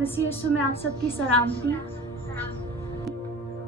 मसीह यीशु में आप सबकी सलामती।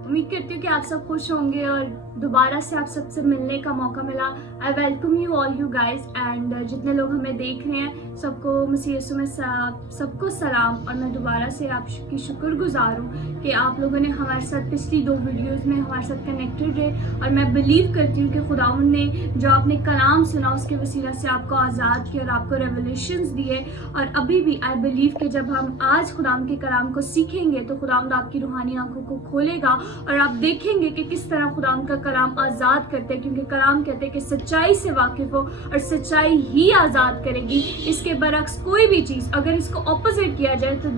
उम्मीद करती हूँ कि आप सब खुश होंगे और दोबारा से आप सबसे मिलने का मौका मिला। I welcome you all you guys and जितने लोग हमें देख रहे हैं सबको मसीह यीशु में सबको सलाम। और मैं दोबारा से आपकी शुक्रगुजार हूँ कि आप लोगों ने हमारे साथ पिछली 2 वीडियोस में हमारे साथ कनेक्टेड रहे। और मैं बिलीव करती हूँ कि खुदावंद ने जो आपने कलाम सुना उसके वसीला से आपको आज़ाद किया और आपको रेवलेशंस दिए। और अभी भी आई बिलीव कि जब हम आज खुदावंद के कलाम को सीखेंगे तो खुदावंद आपकी रूहानी आंखों को खोलेगा और आप देखेंगे कि किस तरह खुदावंद का कलाम आज़ाद करते हैं, क्योंकि कलाम कहते हैं कि सच्चाई से वाकिफ हो और सच्चाई ही आज़ाद करेगी। इसके बरक्स कोई भी चीज़ अगर इसको ऑपोजिट किया जाए तो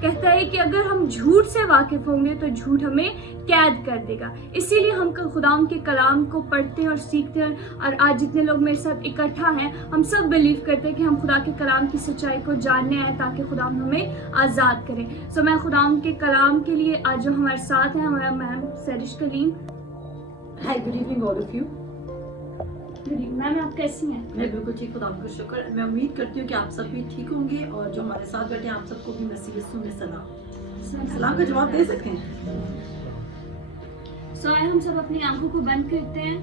कहता है कि अगर हम झूठ से वाकिफ होंगे तो झूठ हमें कैद कर देगा। इसीलिए हम खुदावंद के कलाम को पढ़ते हैं और सीखते हैं। और आज जितने लोग मेरे साथ इकट्ठा हैं हम सब बिलीव करते हैं कि हम खुदा के कलाम की सच्चाई को जानने आए ताकि खुदावंद हमें आज़ाद करें। सो मैं खुदावंद के कलाम के लिए आज जो हमारे साथ हैं हमारा ma'am Sarish Kaleem. Hi, good evening all of you. Ma'am आप कैसी हैं? मैं बिल्कुल ठीक, खुदा का शुक्र। मैं उम्मीद करती हूँ कि आप सब भी ठीक होंगे और जो हमारे साथ बैठे हैं आप सबको भी मसीह यीशु में सलाम का जवाब दे सकते हैं। सो आए हम सब अपनी आंखों को बंद करते हैं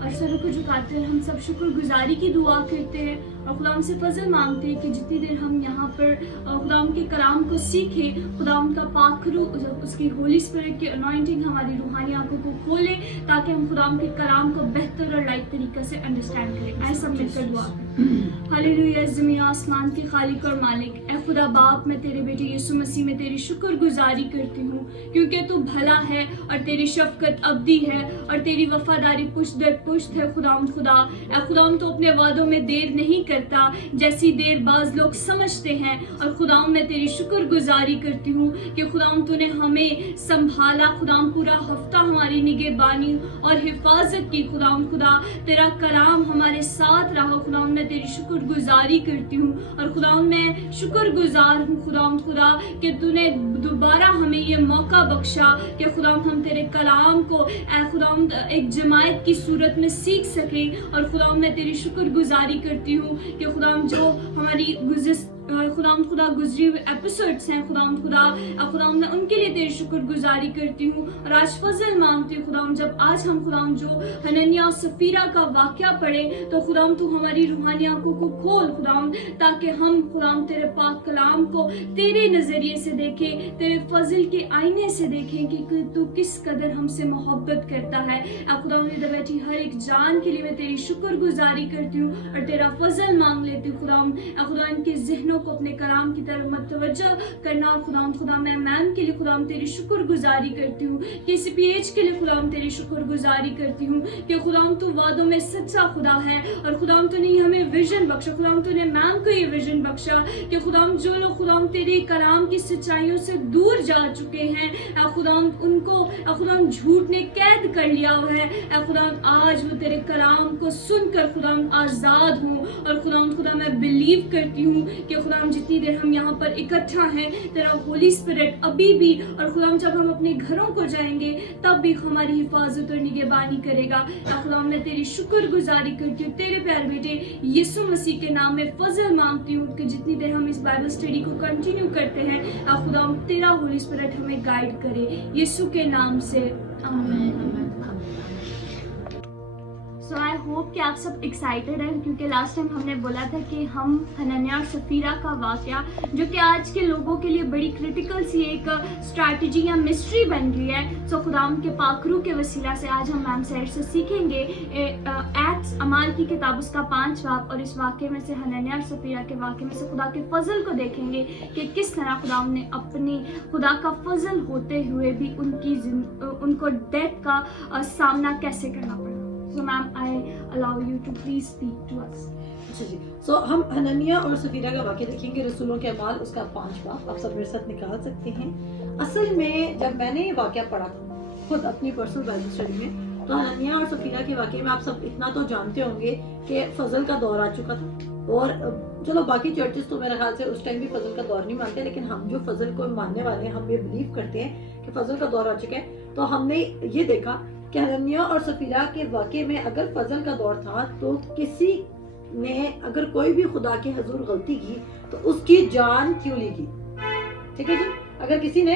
और सरों को झुकाते हैं। हम सब शुक्रगुजारी की दुआ करते हैं और खुदाम से फजल मांगते हैं कि जितनी देर हम यहाँ पर खुदाम के कलाम को सीखें, खुदाम का पाक रूह उसकी होली स्पिरिट की अनॉइंटिंग हमारी रूहानी आंखों को खोले ताकि हम खुदाम के कलाम को बेहतर और राइट तरीके से अंडरस्टैंड करें। ऐसा मिलकर दुआ हालेलुया। ज़मीन आसमान के खालिक और मालिक, ए खुदा बाप, मैं तेरे बेटे यीशु मसीह में तेरी शुक्रगुजारी करती हूँ क्योंकि तू भला है और तेरी शफकत अब्दी है और तेरी वफादारी पुष्ट दर पुष्ट है। खुदा ए खुदाम तो अपने वादों में देर नहीं करता जैसी देर बाज लोग समझते हैं। और खुदाम मैं तेरी शुक्रगुजारी करती हूँ कि खुदाम तूने हमें संभाला, खुदाम पूरा हफ्ता हमारी निगहबानी और हिफाजत की। खुदाम खुदा तेरा कलाम हमारे साथ रहा। खुदाम मैं तेरी शुक्रगुजारी करती हूँ और खुदाम मैं शुक्रगुजार हूँ खुदाम खुदा कि तूने दोबारा हमें ये मौका बख्शा कि खुदाम हम तेरे कलाम को खुदाम एक जमायत की सूरत में सीख सके। और खुदाम मैं तेरी शुक्रगुजारी करती हूँ कि खुदाम जो हमारी खुदा गुजरी हुए एपिसोड्स हैं खुदाम मैं उनके लिए तेरी शुक्रगुजारी करती हूँ। और आज फजल मांगती हूँ खुदाम जब आज हम खुदाम जो हनन्या और सफीरा का वाकया पढ़े तो खुदाम तू हमारी रूहानी आंखों को खोल खुदाम ताकि हम खुदाम तेरे पाक कलाम को तेरे नजरिए से देखें, तेरे फजल के आईने से देखें कि तू किस कदर हमसे मोहब्बत करता है। खुदाम इधर बैठी हर एक जान के लिए मैं तेरी शुक्रगुजारी करती हूँ और तेरा फजल मांग लेती हूँ खुदाम इनके ज़हनों को अपने कलाम की तरफ मतवज्जो करना। और खुदा मैं मैम के लिए खुदाम तेरी शुक्रगुजारी करती हूँ, KCPH के लिए खुदाम तेरी शुक्रगुजारी करती हूँ कि खुदाम तू वादों में सच्चा खुदा है। और खुदाम तूने हमें विजन बख्शा, खुदाम तूने मैम को ये विजन बख्शा कि खुदाम जो लोग खुदाम तेरे कलाम की सच्चाइयों से दूर जा चुके हैं खुदाम उनको खुदाम झूठ ने कैद कर लिया हुआ है। खुदाम आज वो तेरे कलाम को सुनकर खुदाम आज़ाद हूँ। और खुदा मैं बिलीव करती हूँ कि खुदाम जितनी देर हम यहाँ पर इकट्ठा हैं तेरा होली स्पिरिट अभी भी और खुदाम जब हम अपने घरों को जाएंगे तब भी हमारी हिफाजत और निगहबानी करेगा। खुदाम मैं तेरी शुक्रगुजारी करती हूँ तेरे प्यारे बेटे यीशु मसीह के नाम में फजल मांगती हूँ कि जितनी देर हम इस बाइबल स्टडी को कंटिन्यू करते हैं खुदाम तेरा होली स्पिरिट हमें गाइड करे यीशु के नाम से, आमीन। सो आई होप कि आप सब एक्साइटेड हैं क्योंकि लास्ट टाइम हमने बोला था कि हम हनन्या और सफीरा का वाकया जो कि आज के लोगों के लिए बड़ी क्रिटिकल सी एक स्ट्रैटेजी या मिस्ट्री बन गई है। सो खुदाम के पाकरू के वसीला से आज हम मैम सैर से सीखेंगे एक्ट्स अमाल की किताब उसका 5 बाब और इस वाक़े में से हनन्या और सफीरा के वाक़े में से खुदा के फजल को देखेंगे कि किस तरह खुदाम ने अपनी खुदा का फजल होते हुए भी उनको डेथ का सामना कैसे करना पड़ा। So ma'am, I allow you to please speak to us. अच्छा जी, सो हम हनन्या और सफीरा का वाक़या देखेंगे रसूलों के अमाल उसका 5 बाब। आप सब मेरे साथ निकाल सकते हैं। असल में जब मैंने ये वाक़या पढ़ा था खुद अपनी पर्सनल बाइबल स्टडी में तो हनन्या और सफीरा के वाक़ये में आप सब इतना तो जानते होंगे कि फजल का दौर आ चुका था। और चलो बाकी चर्चेस तो मेरे ख्याल से उस टाइम भी फजल का दौर नहीं मानते, लेकिन हम जो फजल को मानने वाले हैं हम ये बिलीव करते हैं कि फजल का दौर आ चुका है। तो हमने ये देखा कि हनन्या और सफीरा के वाक़ये में अगर फजल का दौर था तो किसी ने अगर कोई भी खुदा के हजूर गलती की तो उसकी जान क्यों ली गई। ٹھیک ہے جی. اگر کسی نے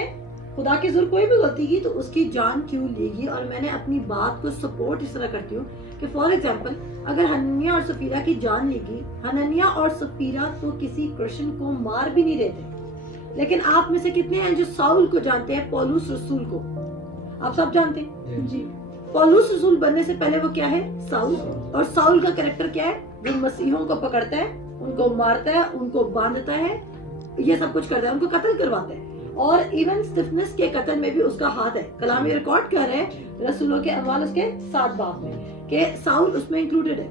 خدا کے ذر کوئی بھی غلطی کی تو اس کی جان کیوں لے گی. اور میں نے اپنی بات کو سپورٹ اس طرح کرتی ہوں کہ فار ایگزامپل اگر حنانیہ اور سفیرہ کی جان لے گی, حنانیہ اور سفیرہ تو کسی کرسچن کو مار بھی نہیں دیتے, لیکن آپ میں سے کتنے ہیں جو ساؤل کو جانتے ہیں, پولس رسول کو؟ آپ سب جانتے ہیں جی. پولس رسول بننے سے پہلے وہ کیا ہے؟ ساؤل. اور ساؤل کا کریکٹر کیا ہے؟ وہ مسیحوں کو پکڑتا ہے, ان کو مارتا ہے, ان کو باندھتا ہے, یہ سب کچھ کرتا ہے, ان کو قتل کرواتا ہے. اور ایون اسٹیفنس کے قتل میں بھی اس کا ہاتھ ہے. کلام یہ ریکارڈ کر رہے ہیں رسولوں کے اعمال اس کے 7 باب میں کہ ساؤل اس میں انکلوڈڈ ہے.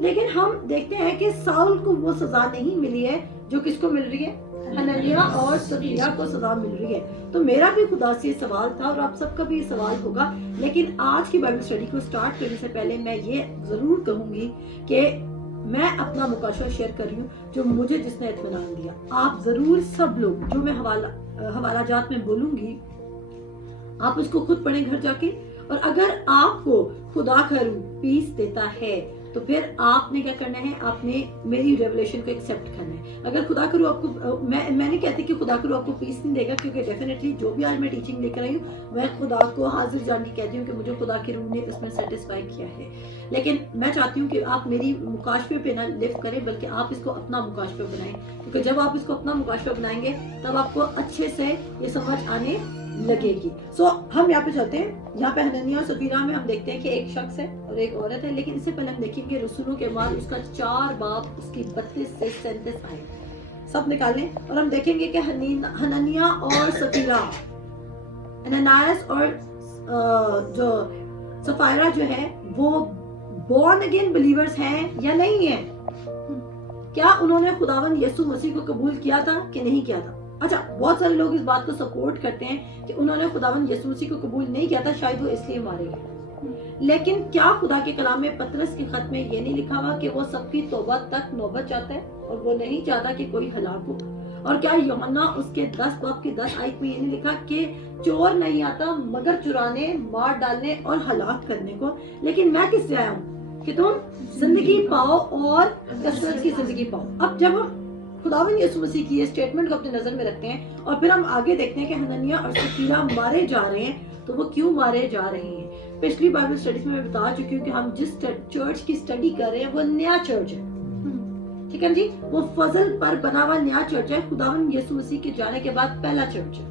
لیکن ہم دیکھتے ہیں کہ ساؤل کو وہ سزا نہیں ملی ہے جو کس کو مل رہی ہے؟ حنانیہ اور سفیرہ کو سزا مل رہی ہے. تو میرا بھی خدا سے سوال تھا اور آپ سب کا بھی یہ سوال ہوگا. لیکن آج کی بائبل اسٹڈی کو سٹارٹ کرنے سے پہلے میں یہ ضرور کہوں گی کہ میں اپنا مکاشفہ شیئر کر رہی ہوں جو مجھے جس نے اطمینان دیا. آپ ضرور سب لوگ جو میں حوالہ جات میں بولوں گی آپ اس کو خود پڑھیں گھر جا کے. اور اگر آپ کو خدا کا روح پیس دیتا ہے تو پھر آپ نے کیا کرنا ہے؟ آپ نے میری ریولیشن کو ایکسیپٹ کرنا ہے. اگر خدا کا روح آپ کو, میں نہیں کہتی کہ خدا کا روح آپ کو پیس نہیں دے گا, کیونکہ ڈیفینیٹلی جو بھی آج میں ٹیچنگ لے کر آئی ہوں میں خدا کو حاضر جان کے کہتی ہوں کہ مجھے خدا کے روح نے اس میں سیٹسفائی کیا ہے. لیکن میں چاہتی ہوں کہ آپ میری مکاشفے پہ نہ لفٹ کریں بلکہ آپ اس کو اپنا مکاشفہ بنائیں, کیونکہ جب آپ اس کو اپنا مکاشفہ بنائیں گے تب آپ کو اچھے سے یہ سمجھ آنے لگے گی. سو ہم یہاں پہ چلتے ہیں. یہاں پہ حنانیہ اور سفیرہ میں ہم دیکھتے ہیں کہ ایک شخص ہے اور ایک عورت ہے. لیکن اس سے پہلے ہم دیکھیں گے رسولوں کے اعمال اس کا 4 باب اس کی 32 سے 37 آئے سب نکالیں اور ہم دیکھیں گے کہ حنانیہ اور سفیرہ, انانیاس اور جو سفیرہ جو ہے وہ بورن اگین بلیورز ہیں یا نہیں ہیں؟ کیا انہوں نے خداوند یسوع مسیح کو قبول کیا تھا کہ نہیں کیا تھا؟ اچھا, بہت سارے لوگ اس بات کو سپورٹ کرتے ہیں کہ انہوں نے خداوند یسوع مسیح کو قبول نہیں کیا تھا, شاید وہ اس لیے مارے گئے. لیکن کیا خدا کے کلام میں پطرس کے خط میں یہ نہیں لکھا ہوا کہ وہ سب کی توبہ تک نوبت چاہتا ہے اور وہ نہیں چاہتا کہ کوئی ہلاک ہو؟ اور کیا یوحنا اس کے 10 باب کی 10 آیت میں یہ نہیں لکھا کہ چور نہیں آتا مگر چرانے, مار ڈالنے اور ہلاک کرنے کو؟ لیکن میں کس سے آیا ہوں کہ تم زندگی پاؤ اور کثرت کی زندگی پاؤ. اب جب ہم خداوند یسوع مسیح کی یہ سٹیٹمنٹ کو اپنے نظر میں رکھتے ہیں اور پھر ہم آگے دیکھتے ہیں کہ حنانیہ اور سفیرہ مارے جا رہے ہیں, تو وہ کیوں مارے جا رہے ہیں؟ پچھلی بائبل سٹڈیز میں بتا چکی ہوں کہ ہم جس چرچ کی سٹڈی کر رہے ہیں وہ نیا چرچ ہے. ٹھیک ہے جی, وہ فضل پر بنا ہوا نیا چرچ ہے. خداوند یسوع مسیح کے جانے کے بعد پہلا چرچ ہے.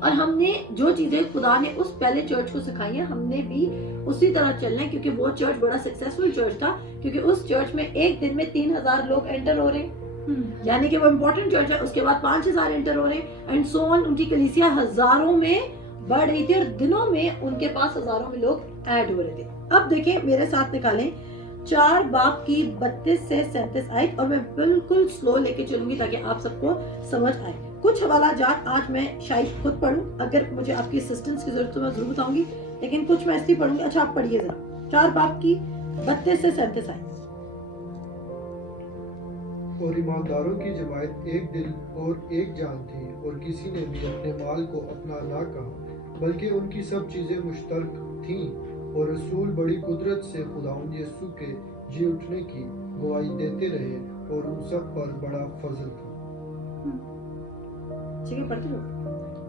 اور ہم نے جو چیزیں خدا نے اس پہلے چرچ کو سکھائی ہیں ہم نے بھی اسی طرح چلنا ہے, کیونکہ وہ چرچ بڑا سکسیسفل چرچ تھا, کیونکہ اس چرچ میں ایک دن میں 3000 لوگ انٹر ہو رہے ہیں, یعنی کہ وہ امپورٹنٹ چرچ ہے. اس کے بعد 5000 انٹر ہو رہے ہیں اینڈ سو آن. ان کی کلیسیا ہزاروں میں بڑھ رہی تھی اور دنوں میں ان کے پاس ہزاروں میں لوگ ایڈ ہو رہے تھے. اب دیکھیں میرے ساتھ نکالیں 4 باب کی 32 سے 37 آیت, اور میں بالکل سلو لے کے چلوں گی تاکہ آپ سب کو سمجھ آئے. کچھ حوالہ جات آج میں شاید خود پڑھوں, اگر مجھے آپ کی اسسٹنس کی ضرورت تو میں ضرور بتاؤں گی, لیکن کچھ میں اس لیے پڑھوں گی. اچھا آپ پڑھیے ذرا 4 باب کی 32 سے 37 آیت. اور ایمانداروں کی جماعت ایک دل اور ایک جان تھی, اور کسی نے بھی اپنے مال کو اپنا نہ کہا, بلکہ ان کی سب چیزیں مشترک تھیں. اور رسول بڑی قدرت سے خداوند یسوع کے جی اٹھنے کی گواہی دیتے رہے, اور ان سب پر بڑا فضل تھا.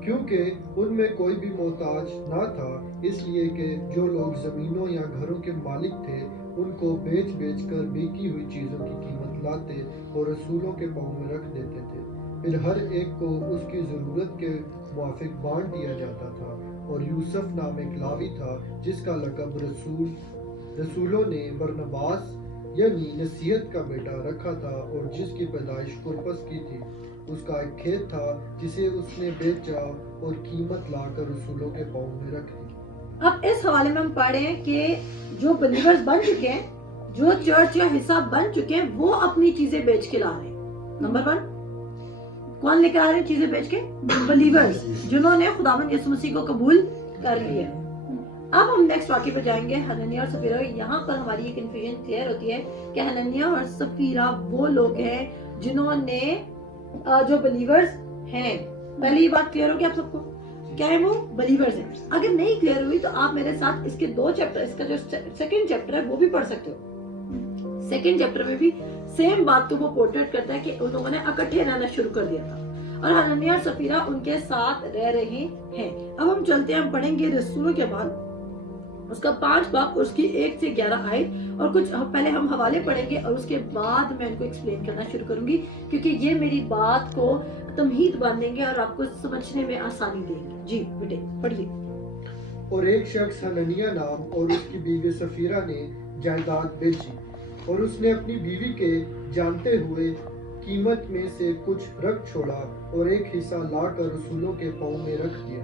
کیونکہ ان میں کوئی بھی محتاج نہ تھا, اس لیے کہ جو لوگ زمینوں یا گھروں کے مالک تھے ان کو بیچ بیچ کر بیکی ہوئی چیزوں کی قیمت لاتے اور رسولوں کے پاؤں میں رکھ دیتے تھے. پھر ہر ایک کو اس کی ضرورت کے موافق بانٹ دیا جاتا تھا. اور یوسف نام ایک لاوی تھا جس کا لقب رسولوں نے برنباس یعنی نصیحت کا بیٹا رکھا تھا, اور جس کی پیدائش کرپس کی تھی. اس کا ایک کھیت تھا جسے اس نے بیچا اور قیمت لا کر رسولوں کے پاؤں میں رکھ دی. اب اس حوالے میں ہم پڑھ رہے ہیں کہ جو بلیورز بن چکے ہیں, جو چرچ یا حصہ بن چکے ہیں, وہ اپنی چیزیں بیچ کے لا رہے ہیں. نمبر 1 کون لے کر آ رہے ہیں چیزیں بیچ کے؟ بلیورز, جنہوں نے خداوند یسوع مسیح کو قبول کر لیا. اب ہم نیکسٹ واقعے پہ جائیں گے, حنانیہ اور سفیرہ. یہاں پر ہماری یہ کنفیوژن کلیئر ہوتی ہے کہ حنانیہ اور سفیرہ وہ لوگ ہیں جنہوں نے جو بلیورز ہیں. پہلی بات کلیئر ہوگی آپ سب کو, کیا ہے وہ بلیورز ہیں. اگر نہیں کلیئر ہوئی تو آپ میرے ساتھ اس کے 2 چیپٹر, اس کا جو سیکنڈ چیپٹر ہے وہ بھی پڑھ سکتے ہو. سیکنڈ چیپٹر میں بھی سیم بات کو وہ پورٹریٹ کرتا ہے کہ ان لوگوں نے اکٹھے رہنا شروع کر دیا تھا. اور हनन्याह और सफीरा उनके साथ रह रहे हैं। अब हम चलते हैं, हम पढ़ेंगे रसूलों के बाद उसका 5 बाब उसकी 1 से 11 आयत, और कुछ पहले हम हवाले पढ़ेंगे और उसके बाद मैं इनको एक्सप्लेन करना शुरू करूंगी, क्योंकि ये मेरी बात को तमहीद बांधेंगे और आपको समझने में आसानी देंगे। जी बेटे पढ़िए। और एक शख्स हननिया नाम और उसकी बीवी सफीरा ने जायदाद बेची, और उसने अपनी बीवी के जानते हुए कीमत में से कुछ रख छोड़ा और एक हिस्सा लाकर रसूलों के पाँव में रख दिया।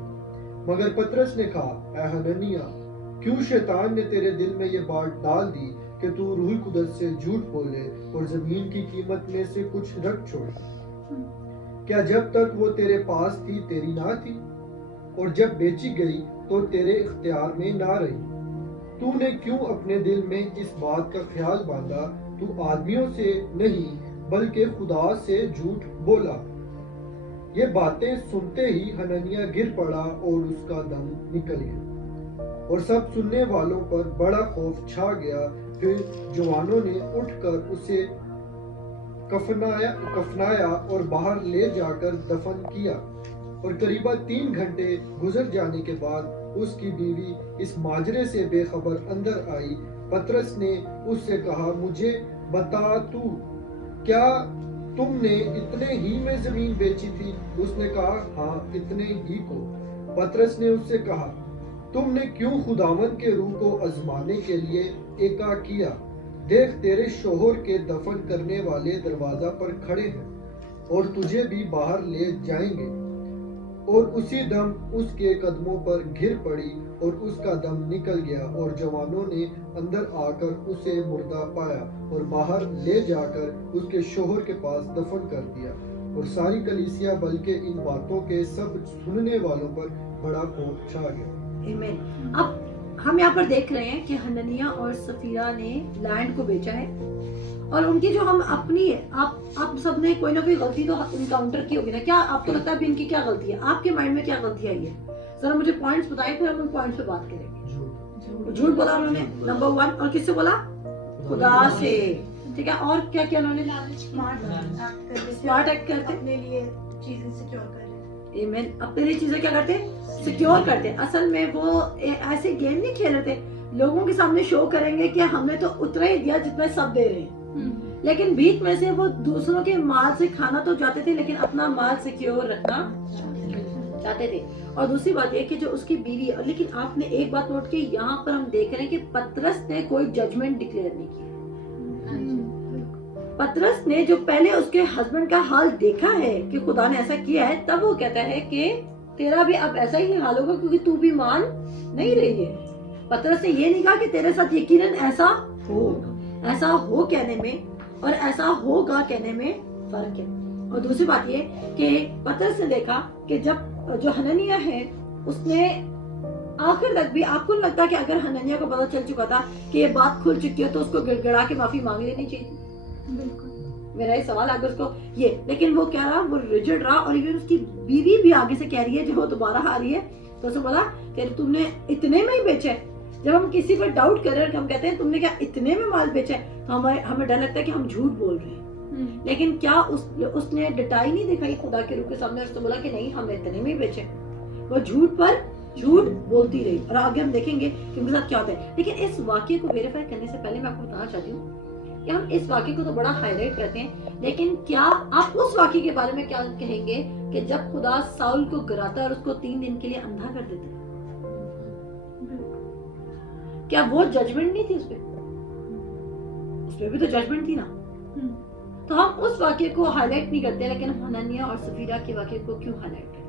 मगर पतरस ने कहा, ऐ हननिया, क्यों शैतान ने तेरे दिल में ये बात डाल दी कि तू रूह कुदस से झूठ बोले और जमीन की कीमत में से कुछ रख छोड़े? क्या जब तक वो तेरे पास थी तेरी ना थी, और जब बेची गई तो तेरे इख्तियार में ना रही? तूने क्यों अपने दिल में इस बात का ख्याल बांधा? तू आदमियों से नहीं बल्कि खुदा से झूठ बोला। ये बातें सुनते ही हननिया गिर पड़ा और उसका दम निकल गया, और सब सुनने वालों पर बड़ा खौफ छा गया। फिर जवानों ने उठकर उसे कफनाया और बाहर ले जाकर दफन किया। और करीबन 3 घंटे गुजर जाने के बाद उसकी बीवी इस माजरे से बेखबर अंदर आई। पतरस ने उससे कहा, मुझे बता, तू क्या तुमने इतने ही में जमीन बेची थी? उसने कहा, हाँ, इतने ही को। पतरस ने उससे कहा, तुमने क्यों खुदावन के रूह को आजमाने के लिए एका किया? देख, तेरे शोहर के दफन करने वाले दरवाजा पर खड़े हैं और तुझे भी बाहर ले जाएंगे। और उसी दम उसके कदमों पर घिर पड़ी और उसका दम निकल गया, और जवानों ने अंदर आकर उसे मुर्दा पाया और बाहर ले जाकर उसके शोहर के पास दफन कर दिया। और सारी कलीसिया बल्कि इन बातों के सब सुनने वालों पर बड़ा खौफ छा गया। आमीन। अब हम यहाँ पर देख रहे हैं कि हननिया और सफीरा ने लैंड को बेचा है, और उनकी जो हम अपनी आप सब ने कोई ना कोई गलती तो इनकाउंटर की होगी ना। क्या आपको लगता है इनकी क्या गलती है? आपके माइंड में क्या गलती आई है? जरा मुझे पॉइंट्स बताइए, फिर हम उन पॉइंट्स पे बात करेंगे। झूठ बोला उन्होंने, नंबर 1। और किससे बोला? खुदा से। ठीक है, और क्या किया उन्होंने? स्मार्ट एक्ट करते, अपने लिए चीजें सिक्योर कर रहे। आमीन। अपने लिए चीजें क्या करते? सिक्योर करते। असल में वो ऐसे गेम नहीं खेल रहे थे, लोगों के सामने शो करेंगे कि हमने तो उतना ही दिया जितना सब दे रहे हैं, लेकिन बीच में से वो दूसरों के माल से खाना तो चाहते थे, लेकिन अपना माल सिक्योर रखना चाहते थे। और दूसरी बात ये कि जो उसकी बीवी, लेकिन आपने एक बात नोट की, यहाँ पर हम देख रहे हैं कि पतरस ने कोई जजमेंट डिक्लेयर नहीं किया। पतरस ने जो पहले उसके हस्बैंड का हाल देखा है कि खुदा ने ऐसा किया है, तब वो कहता है कि तेरा भी अब ऐसा ही हाल होगा क्योंकि तू भी मान नहीं रही है। पतरस ने ये नहीं कहा कि तेरे साथ यकीनन ऐसा हो कहने में और ऐसा होगा कहने में फर्क है। और दूसरी बात ये कि पतरस ने देखा कि जब जो हननिया है उसने आखिर तक भी, आपको लगता है कि अगर हननिया को पता चल चुका था कि ये बात खुल चुकी है तो उसको गिड़गिड़ा के माफी मांग लेनी चाहिए? बिल्कुल। मेरा ये सवाल अगर उसको ये, लेकिन वो क्या रहा, वो रिजिड रहा। और इवन उसकी बीवी भी आगे से कह रही है, जब वो दोबारा आ रही है तो उसने बोला कि तुमने इतने में ही बेचे। जब हम किसी पर डाउट कर रहे हैं, हम कहते हैं तुमने क्या इतने में माल बेचा है, तो हमें डर लगता है कि हम झूठ बोल रहे हैं। लेकिन क्या उसने डटाई नहीं दिखाई खुदा के रूह के सामने? उसने बोला कि नहीं, हमने इतने में ही बेचे। वो झूठ पर झूठ बोलती रही। और आगे हम देखेंगे कि उनके साथ क्या होता है। लेकिन इस वाक्य को वेरीफाई करने से पहले मैं आपको बताना चाहती हूँ कि हम इस वाक्य को तो बड़ा हाईलाइट करते हैं, लेकिन क्या आप उस वाक्य के बारे में क्या कहेंगे कि जब खुदा साउल को गिराता और उसको 3 दिन के लिए अंधा कर देता, क्या वो जजमेंट नहीं थी उसपे भी तो जजमेंट थी ना? तो हम उस वाक्य को हाईलाइट नहीं करते, लेकिन हननिया और सफीरा के वाक्य को क्यों हाईलाइट करते हैं?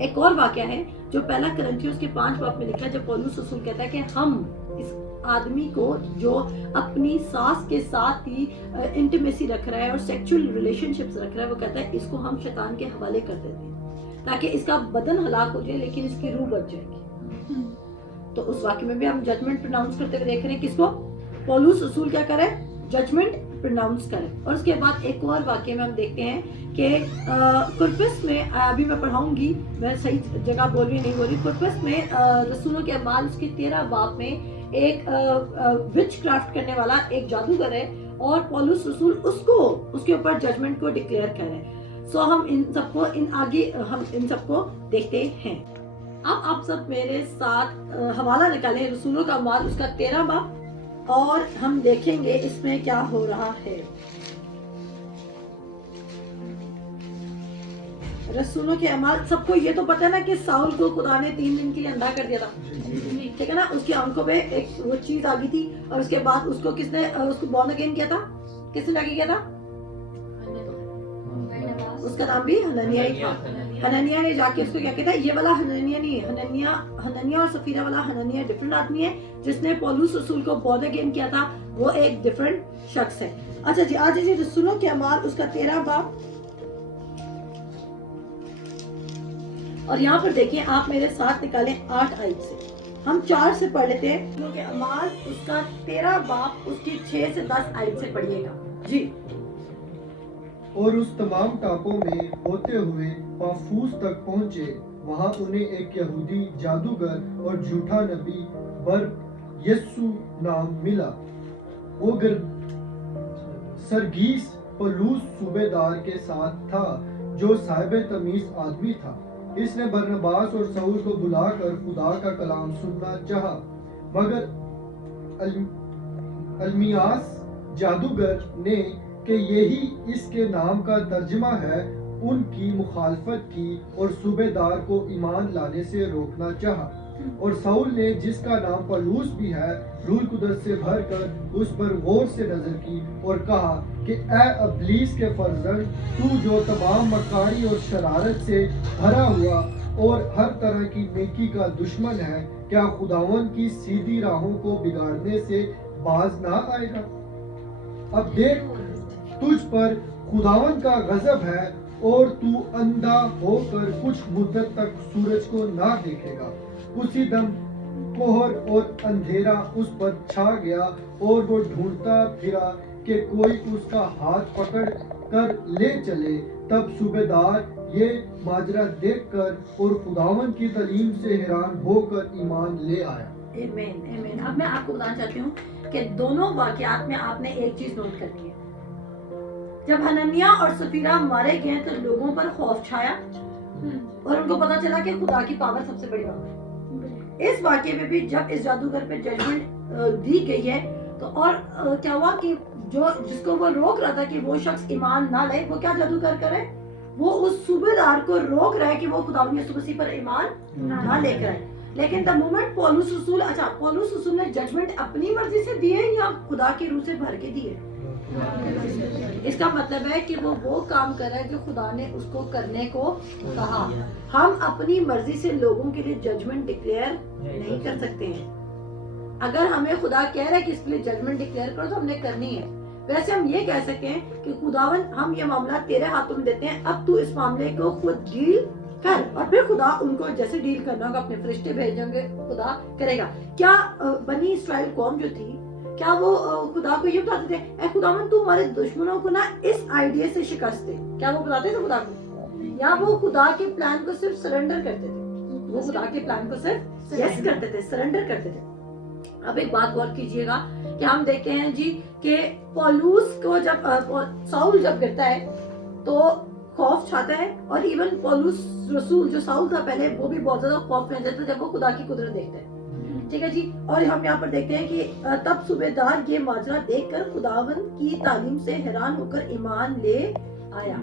एक और वाक्य है जो पहला कुरिन्थियों के 5 बाब में लिखा है, जब पौलुस रसूल कहता है कि हम इस आदमी को जो अपनी सास के साथ ही इंटीमेसी रख रहा है और सेक्सुअल रिलेशनशिप्स रख रहा है, वो कहता है इसको हम शैतान के हवाले कर देते हैं ताकि इसका बदन हलाक हो जाए लेकिन इसकी रूह बच जाएगी। तो उस वाक्य में भी हम जजमेंट प्रोनाउंस करते हुए देख रहे हैं किसको? पौलुस रसूल क्या करे? जजमेंट प्रोनाउंस करे। और उसके बाद एक और वाक्य में हम देखते हैं कि कुरपस में, अभी मैं पढ़ाऊंगी, मैं सही जगह बोल रही नहीं बोल रही, कुरपस में रसूलों के अमाल उसके 13 बाब में एक विच क्राफ्ट करने वाला एक जादूगर है और पौलुस रसूल उसके ऊपर जजमेंट को डिक्लेयर कर रहे हैं। सो हम इन सबको हम इन सबको देखते हैं. अब आप सब मेरे साथ हवाला निकालें रसूलों का अमाल उसका 13 बाब और हम देखेंगे इसमें क्या हो रहा है. रसूलों के अमाल, सबको ये तो पता है ना कि साउल को खुदा ने 3 दिन के लिए अंधा कर दिया था, ठीक है ना. उसकी आंखों में एक वो चीज आ गई थी और उसके बाद उसको किसने उसको बॉर्न अगेन किया था, किसने जाके किया था? उसका नाम भी हननिया ही था. हननिया ने जाके उसको क्या किया था. ये वाला हननिया नहीं है, हननिया और सफीरा वाला हननिया डिफरेंट आदमी है. जिसने पौलुस रसूल को बॉर्न अगेन किया था वो एक डिफरेंट शख्स है. अच्छा जी, आज जी रसूलों के अमाल उसका 13 बाब और यहाँ पर देखिए आप मेरे साथ निकालें 8 आयत से. हम 4 से पढ़ लेते हैं. रसूलों के अमाल उसका 13 बाब उसकी 6 से 10 आयत से पढ़िएगा जी. और उस तमाम टापों में होते हुए पाफूस तक पहुंचे. वहां उन्हें एक यहूदी जादूगर और झूठा नबी बर यस्सु नाम मिला. वो सरगीस पलूस सूबेदार के साथ था जो साहिब तमीज आदमी था. इसने बरनबास और सऊल को बुलाकर खुदा का कलाम सुनना चाहा, मगर अलमियास जादूगर ने कि यही इसके नाम का तर्जमा है उनकी मुखालफत की और सूबेदार को ईमान लाने से रोकना चाहा. और सऊल ने जिसका नाम पलूस भी है रूह कुदरत से भर कर उस पर गौर से नजर की और कहा कि ए अबलीस के फर्जंद, तू जो तमाम मकारी और शरारत से भरा हुआ और हर तरह की नेकी का दुश्मन है, क्या खुदावन की सीधी राहों को बिगाड़ने से बाज ना आएगा? अब देख, तुझ पर खुदावन का गजब है और तू अंधा होकर कुछ मुद्दत तक सूरज को ना देखेगा. उसी दम कोहर और अंधेरा उस पर छा गया और वो ढूंढता फिरा कि कोई उसका हाथ पकड़ कर ले चले. तब सूबेदार ये माजरा देखकर और खुदावन की तालीम से हैरान होकर ईमान ले आया. आमीन आमीन. अब मैं आपको बताना चाहती हूँ कि दोनों वाकयात में आपने एक चीज नोट करनी है. जब हननिया और सफीरा मारे गए तो लोगों पर खौफ छाया और उनको पता चला कि खुदा की पावर सबसे बड़ी पावर है. इस वाक्य में भी जब इस जादूगर पे जजमेंट दी गई है तो और क्या हुआ कि जो जिसको वो रोक रहा था कि वो शख्स ईमान ना ले, वो क्या जादूगर करे, वो उस सूबेदार को रोक रहा है कि वो खुदा यीशु मसीह पर ईमान ना लेकर आए. लेकिन द मोमेंट पौलुस रसूल ने जजमेंट अपनी मर्जी से दिए या खुदा की रूह से भर के दिए. इसका मतलब है कि वो काम कर रहा है जो खुदा ने उसको करने को कहा. हम अपनी मर्जी से लोगों के लिए जजमेंट डिक्लेयर नहीं कर सकते हैं. अगर हमें खुदा कह रहा है कि इसके लिए जजमेंट डिक्लेयर करो तो हमने करनी है. वैसे हम ये कह सकते हैं कि खुदावन हम ये मामला तेरे हाथों में देते हैं, अब तू इस मामले को खुद डील कर. और फिर खुदा उनको जैसे डील करना होगा अपने फरिश्ते भेजेंगे, खुदा करेगा. क्या बनी इस्राएल कौम जो थी, क्या वो खुदा को ये बताते थे ए खुदावन तू हमारे दुश्मनों को ना इस आइडिया से शिकस्त दे? क्या वो बताते थे खुदा को? या वो खुदा के प्लान को सिर्फ सरेंडर करते थे? वो खुदा के प्लान को सिर्फ यस करते थे, सरेंडर करते थे. अब एक बात गौर कीजिएगा कि हम देखते हैं जी कि पौलुस को जब साउल जब गिरता है तो खौफ छाता है और इवन पौलुस रसूल जो साउल था पहले वो भी बहुत ज्यादा खौफ में जाता है जब वो खुदा की कुदरत देखता है. ठीक है जी. और हम यहाँ पर देखते हैं कि तब सूबेदार ये माजरा देखकर खुदावन की तालीम से हैरान होकर ईमान ले आया.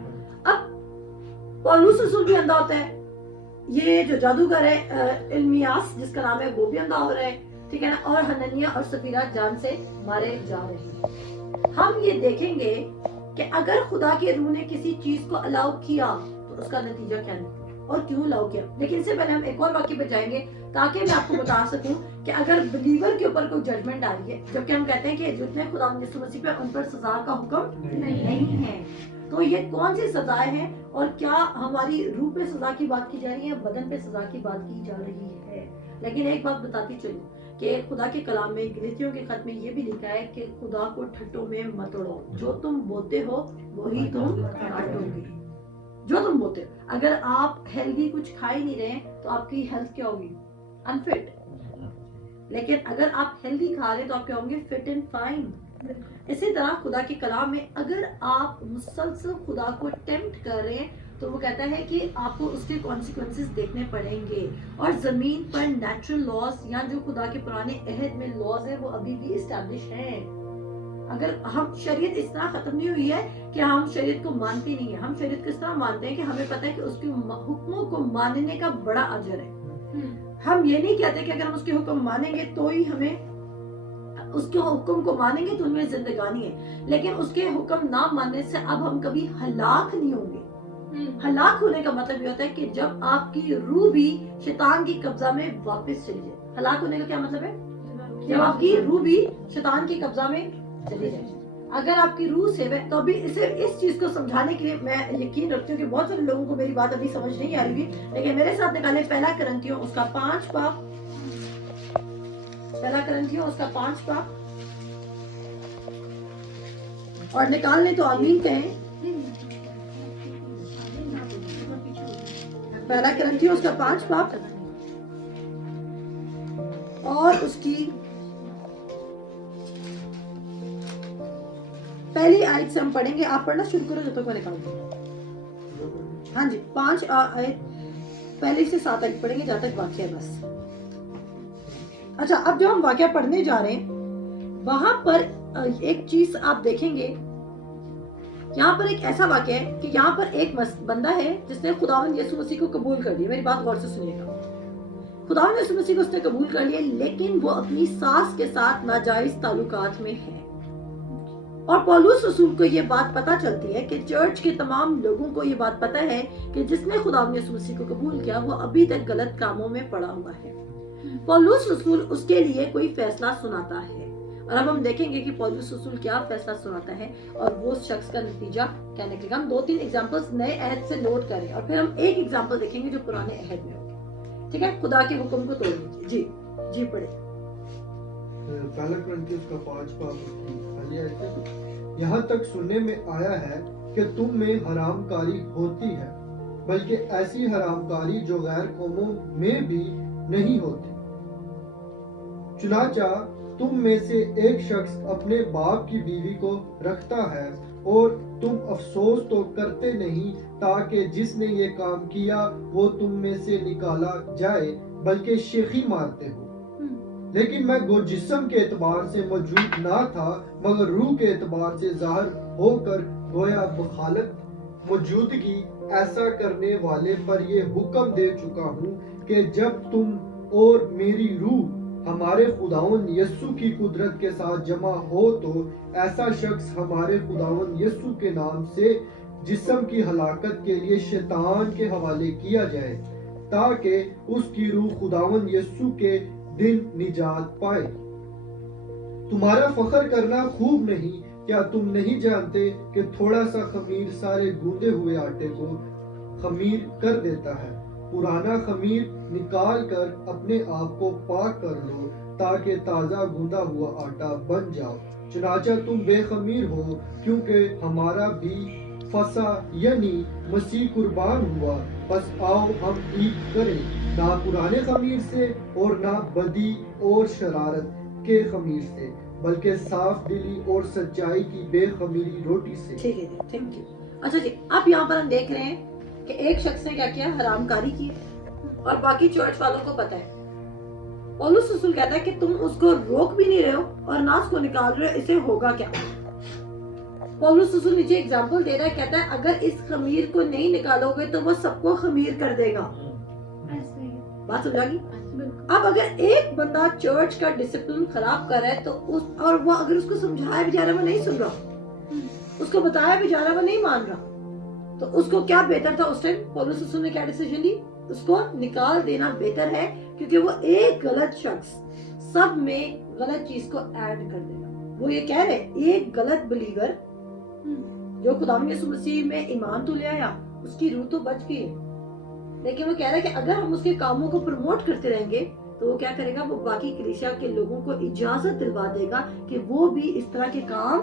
अब पौलुस रसूल भी अंधा होता है, ये जो जादूगर है इल्मियास जिसका नाम है वो भी अंधा हो रहा है, ठीक है ना. और हननिया और सफीरा जान से मारे जा रहे हैं. हम ये देखेंगे कि अगर खुदा के रूह ने किसी चीज को अलाउ किया तो उसका नतीजा क्या निकला और क्यों अलाउ किया. लेकिन इससे पहले हम एक और वाक्य पे जाएंगे ताकि मैं आपको बता सकूं कि अगर बिलीवर के ऊपर कोई जजमेंट आ रही है, जबकि हम कहते हैं कि जितने खुदा यीशु मसीह पे उन पर सजा का हुक्म नहीं है, तो ये कौन सी सजाएं हैं और क्या हमारी रूह पे सजा की बात की जा रही है, बदन पे सजा की बात की जा रही है. लेकिन एक बात बताती चलूं कि खुदा के कलाम में गलीतियों के खत में ये भी लिखा है कि खुदा को ठट्टों में मत उड़ो, जो तुम बोते हो वही तुम काटोगे. जो तुम बोते हो, अगर आप हेल्दी कुछ खा ही नहीं रहे तो आपकी हेल्थ क्या होगी? अनफिट. लेकिन अगर आप हेल्दी खा रहे तो आप क्या होंगे? Fit and fine. इसी तरह खुदा के कलाम में अगर आप मुसलसल खुदा को टेम्प्ट कर रहे हैं तो वो कहता है कि आपको उसके कॉन्सिक्वेंसेस देखने पड़ेंगे। और ज़मीन पर नेचुरल लॉज या जो खुदा के पुराने अहद में लॉज है वो अभी भी इस्टेब्लिश हैं। अगर हम शरीयत इस तरह खत्म नहीं हुई है कि हम शरीयत को मानते नहीं है, हम शरीयत को इस तरह मानते हैं कि हमें पता है कि उसके हुक्मों को मानने का बड़ा अजर है। हम ये नहीं कहते कि अगर हम उसके हुक्म मानेंगे तो ही हमें, उसके हुक्म को मानेंगे तो उनमें जिंदगानी है, लेकिन उसके हुक्म ना मानने से अब हम कभी हलाक नहीं होंगे। हलाक होने का मतलब ये होता है कि जब आपकी रूह भी शैतान की कब्जा में वापस चली जाए। हलाक होने का क्या मतलब है? जब आपकी रूह भी शैतान की कब्जा में चली जाए। अगर आपकी रूह सेव है तो अभी इसे इस चीज को समझाने के लिए मैं यकीन रखती हूँ कि बहुत सारे लोगों को मेरी बात अभी समझ नहीं आ रही है, लेकिन मेरे साथ निकाले पहला करंथियों उसका 5 बाब, पहला करंथियों उसका 5 बाब, और निकालने तो आमीन कहें। पहला करंथियों उसका 5 बाब और उसकी पहली आयत से हम पढ़ेंगे। आप पढ़ना शुरू करो जब तक मैं निकालती हूँ। हाँ जी, 5 आयत पहले से 7 तक पढ़ेंगे जहाँ तक वाक्य है बस। अच्छा, अब जो हम वाक्य पढ़ने जा रहे हैं वहां पर एक चीज आप देखेंगे, यहाँ पर एक ऐसा वाक्य है कि यहाँ पर एक बंदा है जिसने खुदावंद यीशु मसीह को कबूल कर लिया। मेरी बात गौर से सुनिएगा। खुदावंद यीशु मसीह को उसने कबूल कर लिया, लेकिन वो अपनी सास के साथ नाजायज ताल्लुकात में है। और पौलुस रसूल को ये बात पता चलती है कि चर्च के तमाम लोगों को ये बात पता है कि जिसने खुदावंद यीशु मसीह को कबूल किया वो अभी तक गलत कामों में पड़ा हुआ है। पौलुस रसूल उसके लिए कोई फैसला सुनाता है, और अब हम देखेंगे कि पौलुस रसूल क्या फैसला सुनाता है और वो शख्स का नतीजा क्या निकलेगा। हम 2-3 एग्जांपल्स नए अहद से नोट करें और फिर हम एक एग्जांपल देखेंगे जो पुराने अहद में होगा। ठीक है, खुदा के हुक्म को तोड़ने। जी जी पढ़े। पहला करंथियों उसका 5 बाब उसकी पहली आयत है। यहाँ तक सुनने में आया है कि तुम में हरामकारी होती है, बल्कि ऐसी हरामकारी जो गैर कौमों में भी नहीं होती। चुनाचा तुम में से एक शख्स अपने बाप की बीवी को रखता है और तुम अफसोस तो करते नहीं, ताकि जिसने ये काम किया वो तुम में से निकाला जाए, बल्कि शेखी मारते हो। लेकिन मैं गो जिस्म के एतबार से मौजूद ना था, मगर रूह के एतबार से जाहिर होकर गोया बखालत मौजूदगी ऐसा करने वाले पर ये हुक्म दे चुका हूँ कि जब तुम और मेरी रूह हमारे खुदावन यस्सु की कुदरत के साथ जमा हो तो ऐसा शख्स हमारे खुदावन यस्सु के नाम से जिस्म की हलाकत के लिए शैतान के हवाले किया जाए, ताकि उसकी रूह खुदावन यस्सु के दिन निजात पाए। तुम्हारा फख्र करना खूब नहीं, क्या तुम नहीं जानते कि थोड़ा सा खमीर सारे गूंदे हुए आटे को खमीर कर देता है। पुराना खमीर निकाल कर अपने आप को पाक कर लो, ताकि ताज़ा गूंदा हुआ आटा बन जाओ। चुनाचा तुम बेखमीर हो, क्योंकि हमारा भी फसा यानी मसीह कुर्बान हुआ। बस आओ हम ईद करें, ना पुराने खमीर से और ना बदी और शरारत के खमीर से, बल्कि साफ दिली और सच्चाई की बेखमीरी रोटी से। ठीक है, थैंक यू। अच्छा जी, अब यहाँ पर हम देख रहे हैं कि एक शख्स ने क्या किया, हरामकारी की, और बाकी चर्च वालों को पता है। पौलुस रसूल कहता है कि तुम उसको रोक भी नहीं रहे हो और ना उसको निकाल रहे हो, इसे होगा क्या। पौलुस रसूल नीचे एग्जांपल दे रहा है, कहता है अगर इस खमीर को नहीं निकालोगे तो वो सबको खमीर कर देगा। बात समझ आ गई? अब अगर एक बंदा चर्च का डिसिप्लिन खराब कर रहा है तो और वो अगर उसको समझाया भी जा रहा है वो नहीं सुन रहा, उसको बताया भी जा रहा है वो नहीं मान रहा, तो उसको क्या बेहतर था उस टाइम? पौलुस रसूल ने क्या डिसीजन ली? उसको निकाल देना बेहतर है, क्योंकि वो एक गलत शख्स सब में गलत चीज को ऐड कर देगा। वो ये कह रहे एक गलत बिलीवर जो खुदावंद यीशु मसीह में ईमान तो ले आया, उसकी रूह तो बच गई, लेकिन वो कह रहा है कि अगर हम उसके कामों को प्रमोट करते रहेंगे तो वो क्या करेगा, वो बाकी कलीसिया के लोगों को इजाजत दिलवा देगा कि वो भी इस तरह के काम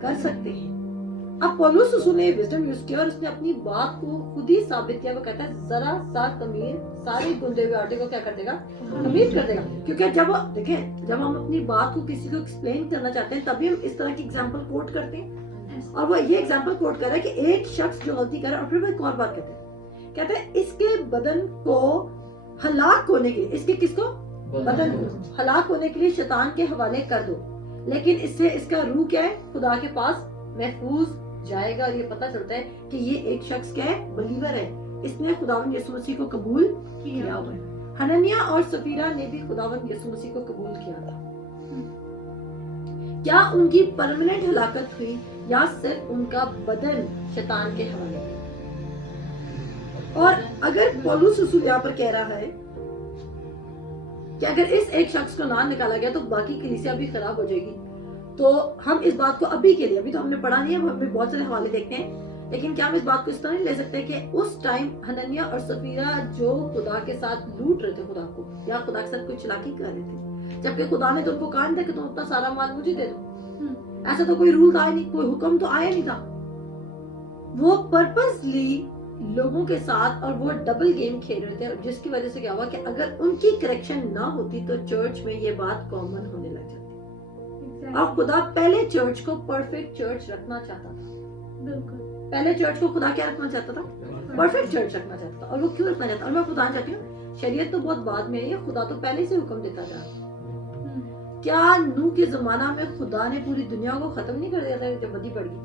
कर सकते हैं। अब पौलुस रसूल ने विजडम यूज किया और उसने अपनी बात को खुद ही साबित किया। वो कहता है जरा सा खमीर सारे गूंदे हुए आटे को क्या कर देगा, खमीर कर देगा। क्योंकि जब देखें, जब हम अपनी बात को किसी को एक्सप्लेन करना चाहते हैं तभी हम इस तरह की एग्जांपल कोट करते हैं। और वो ये एग्जांपल कोट कर रहा है कि एक शख्स जो गलती करे, और फिर वो एक और बात कहते हैं इसके बदन को हलाक होने के लिए, इसके किसको, बदन को हलाक होने के लिए शैतान के हवाले कर दो, लेकिन इससे इसका रूह क्या है, खुदा के पास महफूज जाएगा। और ये पता चलता है कि ये एक शख्स क्या है, बलीवर है, इसने खुदावंद यीशु मसीह को कबूल किया हुआ है। हनन्याह और सफीरा ने भी खुदावंद यीशु मसीह को कबूल किया था। क्या उनकी परमानेंट हलाकत हुई या सिर्फ उनका बदन शैतान के हवाले? और अगर पौलुस रसूल यहाँ पर कह रहा है कि अगर इस एक शख्स को ना निकाला गया तो बाकी कलीसिया भी खराब हो जाएगी, तो हम इस बात को अभी के लिए, अभी तो हमने पढ़ा नहीं है, हम भी बहुत सारे हवाले देखते हैं, लेकिन क्या हम इस बात को इस तरह नहीं ले सकते कि उस टाइम हनन्याह और सफीरा जो खुदा के साथ लूट रहे थे खुदा को, या खुदा के साथ कोई चालाकी कर रहे थे, जबकि खुदा ने तो उनको कहा था कि तुम अपना सारा माल मुझे दे दो। ऐसा तो कोई रूल आया नहीं, कोई हुक्म तो आया नहीं था। वो पर्पसली लोगों के साथ और वो डबल गेम खेल रहे थे, जिसकी वजह से क्या हुआ कि अगर उनकी करेक्शन ना होती तो चर्च में ये बात कॉमन होने लग जाती। और खुदा पहले चर्च को परफेक्ट चर्च रखना चाहता था। बिल्कुल, पहले चर्च को खुदा क्या रखना चाहता था, परफेक्ट चर्च रखना चाहता था। और वो क्यों रखना चाहता, और मैं खुदा चाहती हूँ, शरीयत तो बहुत बाद में है, खुदा तो पहले से हुक्म देता जा रहा। क्या नूह के जमाना में खुदा ने पूरी दुनिया को खत्म नहीं कर दिया था जब बदी पड़ गई?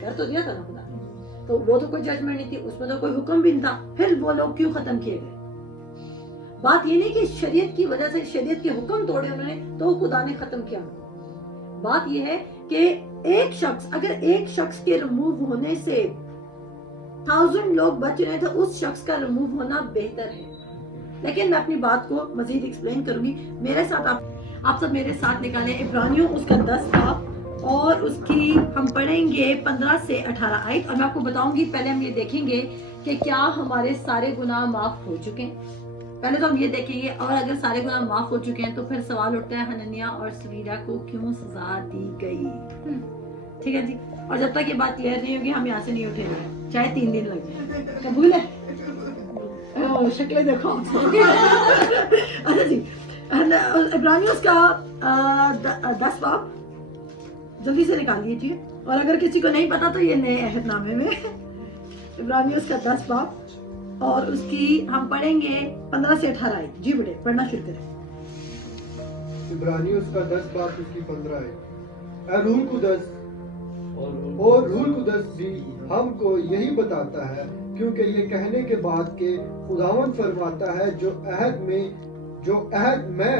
कर तो दिया था ना खुदा ने, तो वो तो कोई जजमेंट नहीं थी, उसमें तो कोई हुक्म भी नहीं था, फिर वो लोग क्यों खत्म किए गए? बात ये नहीं कि शरीयत की वजह से, शरीयत के हुक्म तोड़े उन्होंने तो खुदा ने खत्म किया। बात ये है कि एक शख्स, अगर एक शख्स के रिमूव होने से 1000 लोग बच रहे तो उस शख्स का रिमूव होना बेहतर है। लेकिन मैं अपनी बात को मजीद एक्सप्लेन करूंगी। मेरे साथ आप सब मेरे साथ निकालें इब्रानियों उसका 10 बाब और उसकी हम पढ़ेंगे 15 से 18 आयत। और मैं आपको बताऊंगी, पहले हम ये देखेंगे कि क्या हमारे सारे गुनाह माफ हो चुके हैं। पहले तो हम ये देखेंगे, और अगर सारे गुनाह माफ हो चुके हैं तो फिर सवाल उठता है हनन्याह और सफीरा को क्यों सजा दी गई। ठीक है जी, और जब तक ये बात क्लियर नहीं होगी हम यहाँ से नहीं उठेंगे, चाहे 3 दिन लग जाए। कबूल है? शक्लें देखो। अच्छा जी, इब्रानियों का 10 बाब जल्दी से निकाल लीजिए, और अगर किसी को नहीं पता तो ये नए अहदनामे में इब्रानियों का 10 बाब और उसकी हम पढ़ेंगे 15 से 18 आयत। जी बेटे पढ़ना शुरू करें। इब्रानियों का 10 बाब उसकी 15 है। रूल कुदस और रूल कुदस भी हमको यही बताता है, क्योंकि ये कहने के बाद के खुदावंद फरमाता है जो अहद मैं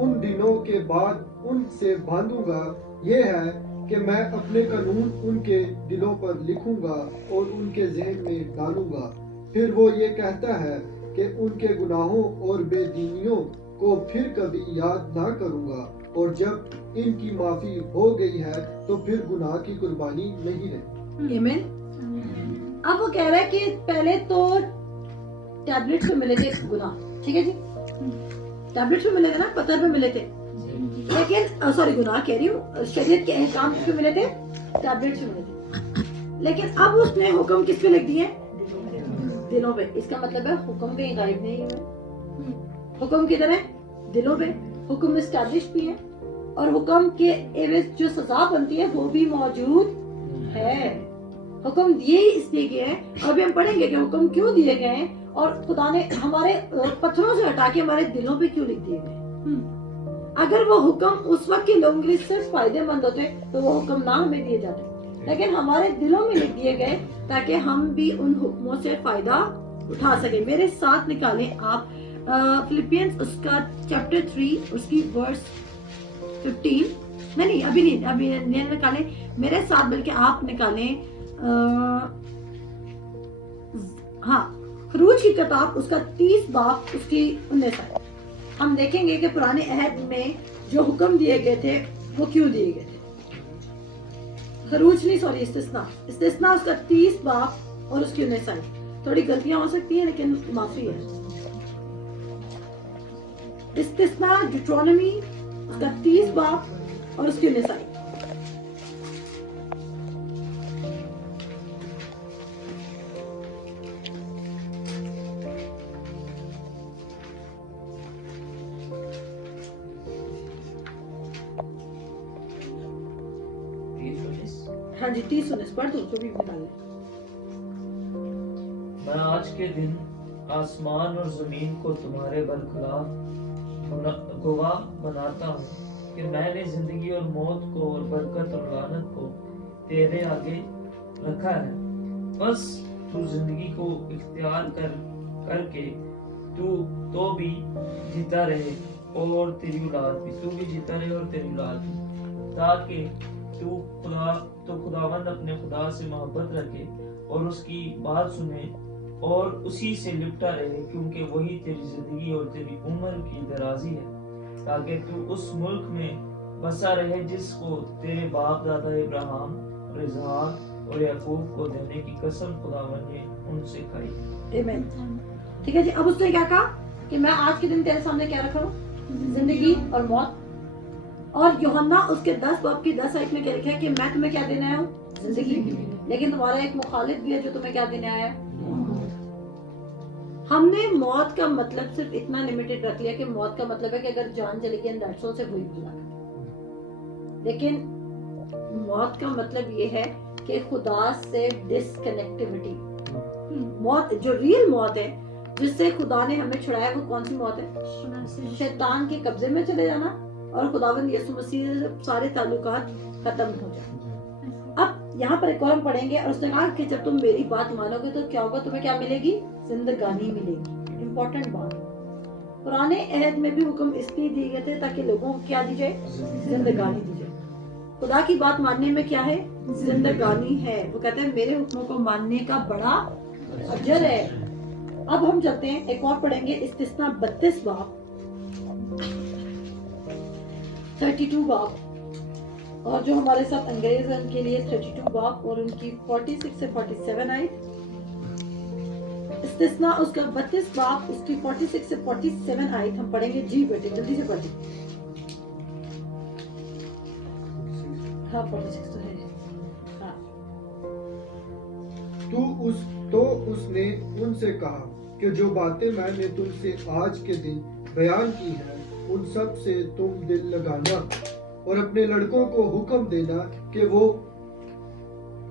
उन दिनों के बाद उनसे बांधूंगा, ये है कि मैं अपने कानून उनके दिलों पर लिखूंगा और उनके ज़हन में डालूंगा। फिर वो ये कहता है कि उनके गुनाहों और बेदीनियों को फिर कभी याद ना करूंगा, और जब इनकी माफी हो गई है तो फिर गुनाह की कुर्बानी नहीं रही। आमीन। अब वो कह रहा है कि पहले तो टैबलेट्स पे मिले थे गुनाह, ठीक है जी, टैबलेट्स पे मिले थे ना, पत्थर पे मिले थे, लेकिन सॉरी गुनाह कह रही हूँ, शरीयत के अहकाम किस पे मिले थे, टैबलेट्स पे मिले थे। लेकिन अब उसने हुक्म किस पे लिख दिए, दिलों पे। इसका मतलब है हुक्म पे गायब नहीं हुए, हुक्म किधर है, दिलों पे। हुक्म एस्टैब्लिश भी है और हुक्म के एवज जो सजा बनती है वो भी मौजूद है। हुक्म दिए ही इसलिए गए हैं, अभी हम पढ़ेंगे कि हुक्म क्यों दिए गए हैं और खुदा ने हमारे पत्थरों से हटा के हमारे दिलों पे क्यों लिख दिए गए। अगर वो हुक्म उस वक्त के लोगों के लिए सिर्फ फायदेमंद होते तो वो हुक्म ना हमें दिए जाते, लेकिन हमारे दिलों में लिख दिए गए ताकि हम भी उन हुक्मों से फायदा उठा सके। मेरे साथ निकालें आप फिलिपियंस उसका चैप्टर 3 उसकी वर्स 15, नहीं अभी नहीं निकालें, मेरे साथ बल्कि आप निकालें हाँ खरूज की किताब उसका 30 बाब उसकी 19 आयत। हम देखेंगे कि पुराने अहद में जो हुक्म दिए गए थे वो क्यों दिए गए थे। खरूज नहीं सॉरी इस्तिस्ना उसका 30 बाब और उसकी 19 आयत। थोड़ी गलतियां हो सकती हैं लेकिन माफी है। इस्तिस्ना डिट्रोनॉमी उसका 30 बाब और उसकी 19 आयत। हाँ जी 30-19 पढ़ दो तो भी निकाल लें। मैं आज के दिन आसमान और जमीन को तुम्हारे बरखिलाफ गवाह बनाता हूँ कि मैंने जिंदगी और मौत को और बरकत और लानत को तेरे आगे रखा है। बस तू जिंदगी को इख्तियार करके तू तो भी जीता रहे और तेरी औलाद भी, तू भी जीता रहे और तेरी औलाद भी, ताकि तू खुदावंद अपने खुदा से मोहब्बत रखे और उसकी बात सुने और उसी से लिपटा रहे, क्योंकि वही तेरी जिंदगी और तेरी उम्र की दराजी है, ताकि तू उस मुल्क में बसा रहे जिसको तेरे बाप दादा इब्राहिम और इसहाक और याकूब को देने की कसम खुदावंद ने उनसे खाई। आमीन। ठीक है जी, अब उसने क्या कहा कि मैं आज के दिन तेरे सामने क्या रख रहा हूँ, जिंदगी और मौत। और यूहन्ना उसके 10 बाब की 10 आयत में क्या लिखा है कि मैं तुम्हें क्या देने आया हूँ, जिंदगी, लेकिन तुम्हारा एक मुखालिफ भी है जो तुम्हें क्या देने आया है। हमने मौत का मतलब सिर्फ इतना लिमिटेड रख लिया कि मौत का मतलब है कि अगर जान चली गई दैट्स से हुई भला, लेकिन मौत का मतलब ये है कि खुदा से डिसकनेक्टिविटी। मौत जो रियल मौत है जिससे खुदा ने हमें छुड़ाया वो कौन सी मौत है, शैतान के कब्जे में चले जाना और खुदावंद यीशु मसीह से सारे ताल्लुकात खत्म हो जाए। अब यहाँ पर एक और हम पढ़ेंगे और उसने कहा कि जब तुम मेरी बात मानोगे तो क्या होगा, तुम्हें क्या मिलेगी, जिंदगानी मिलेगी। इम्पोर्टेंट बात, पुराने अहद में भी हुक्म इसलिए दिए गए थे ताकि लोगों को क्या दी जाए, जिंदगानी दी जाए। खुदा की बात मानने में क्या है, जिंदगानी है। वो कहते हैं मेरे हुक्मों को मानने का बड़ा अजर है। अब हम चलते हैं एक और पढ़ेंगे, इस्तिस्ना 32 बाब 32 बाब, और जो हमारे साथ अंग्रेज हैं उनके लिए 32 बाब और उनकी 46 से 47 आयत। इस्तिस्ना उसका 32 बाब उसकी 46 से 47 आयत हम पढ़ेंगे। जी बेटे जल्दी से पढ़िए। हाँ 46 तो है। हाँ। तो उसने उनसे कहा कि जो बातें मैंने तुमसे आज के दिन बयान की हैं उन सब से तुम दिल लगाना और अपने लड़कों को हुक्म देना कि वो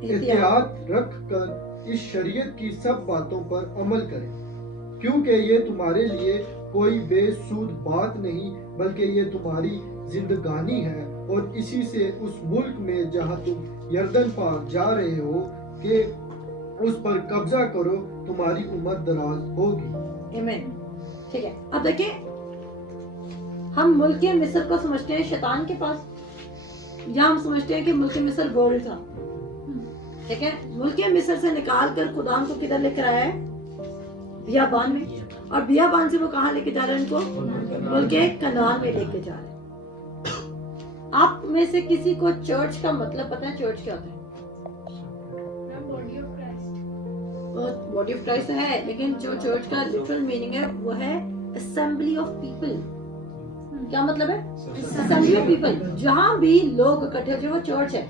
एहतियात रख कर इस शरीयत की सब बातों पर अमल करें, क्योंकि ये तुम्हारे लिए कोई बेसूद बात नहीं बल्कि ये तुम्हारी जिंदगानी है, और इसी से उस मुल्क में जहाँ तुम यरदन पार जा रहे हो कि उस पर कब्जा करो, तुम्हारी उम्र दराज होगी। आमीन। ठीक है, अब देखिए हम मुल्क मिस्र को समझते हैं शैतान के पास, या हम समझते हैं कि मुल्क मिस्र गोल्ड था। ठीक है, मुल्क मिस्र से निकाल कर खुदा को किधर लेकर आया है, बियाबान में, और बियाबान से वो कहाँ लेके जा रहे हैं, उनको मुल्क कनान में लेके जा रहे हैं। आप में से किसी को चर्च का मतलब पता है, चर्च क्या होता है? बॉडी ऑफ क्राइस्ट है, लेकिन जो चर्च का लिटरल मीनिंग है वो है असेंबली ऑफ पीपल। क्या मतलब है, असेंबली ऑफ पीपल, जहाँ भी लोग इकट्ठे हो, वो चर्च है।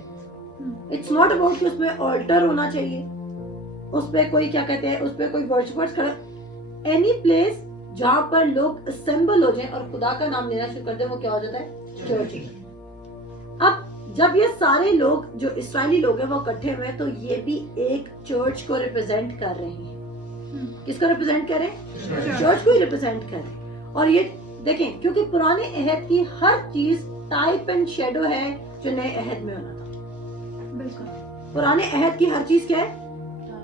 इट्स नॉट अबाउट कि उसमें ऑल्टर होना चाहिए, उस पे कोई क्या कहते हैं, उस पे कोई वर्शिपर्स खड़ा, एनी प्लेस जहाँ पर लोग असेंबल हो जाए और खुदा का नाम लेना शुरू कर दे, वो क्या हो जाता है, चर्च। अब जब ये सारे लोग जो इस्राएली लोग हैं वो इकट्ठे हुए, तो ये भी एक चर्च को रिप्रेजेंट कर रहे हैं। किसको रिप्रेजेंट कर रहे हैं, चर्च को ही रिप्रेजेंट कर रहे हैं। और ये देखें, क्योंकि पुराने अहद की हर चीज टाइप एंड शेडो है जो नए अहद में होना था। बिल्कुल, पुराने अहद की हर चीज क्या है,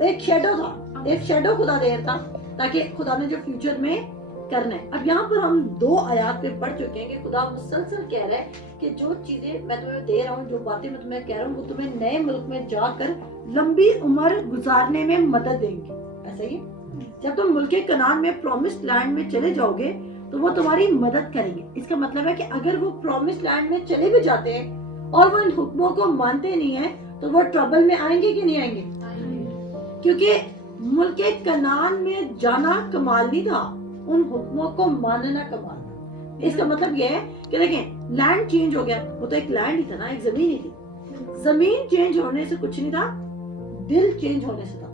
एक शेडो था, एक शेडो खुदा दे रहा था ताकि खुदा ने जो फ्यूचर में करना है। अब यहाँ पर हम 2 आयात पे पढ़ चुके हैं कि खुदा मुसलसल कह रहा है कि जो चीजें मैं तुम्हें दे रहा हूँ, जो बातें मैं तुम्हें कह रहा हूँ, वो तुम्हें नए मुल्क में जाकर लंबी उम्र गुजारने में मदद देंगे। ऐसा ही जब तुम मुल्क कनान में प्रॉमिस्ड लैंड में चले जाओगे तो वो तुम्हारी मदद करेंगे। इसका मतलब है कि अगर वो प्रॉमिस्ड लैंड में चले भी जाते हैं और वो इन हुक्मों को मानते नहीं है तो वो ट्रबल में आएंगे कि नहीं आएंगे, क्योंकि मुल्क कनान में जाना कमाल नहीं था, उन हुक्मों को मानना कमाल था। इसका मतलब यह है कि देखें, लैंड चेंज हो गया, वो तो एक लैंड ही था ना, एक जमीन ही थी। जमीन चेंज होने से कुछ नहीं था, दिल चेंज होने से था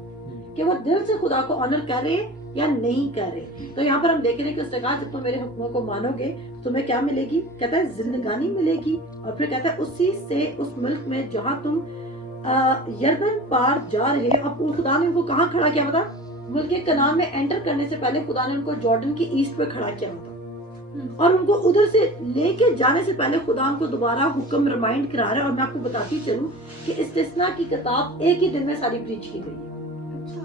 कि वो दिल से खुदा को ऑनर कर रहे या नहीं कर रहे। तो यहाँ पर हम देख रहे हैं कि उसने कहा जब तुम मेरे हुक्मों को मानोगे तुम्हें क्या मिलेगी, कहता है जिंदगानी मिलेगी। और फिर कहता है उसी से उस मुल्क में जहाँ तुम यरदन पार जा रहे, अब खुदा ने उनको कहाँ खड़ा किया बता, मुल्क कनान में एंटर करने से पहले खुदा ने उनको जॉर्डन की ईस्ट पे खड़ा किया बता, और उनको उधर से लेके जाने से पहले खुदा उनको दोबारा हुक्म रिमाइंड करा रहा है। और मैं आपको बताती चलूं कि इस्तिस्ना की किताब एक ही दिन में सारी प्रीच की गई है। अच्छा,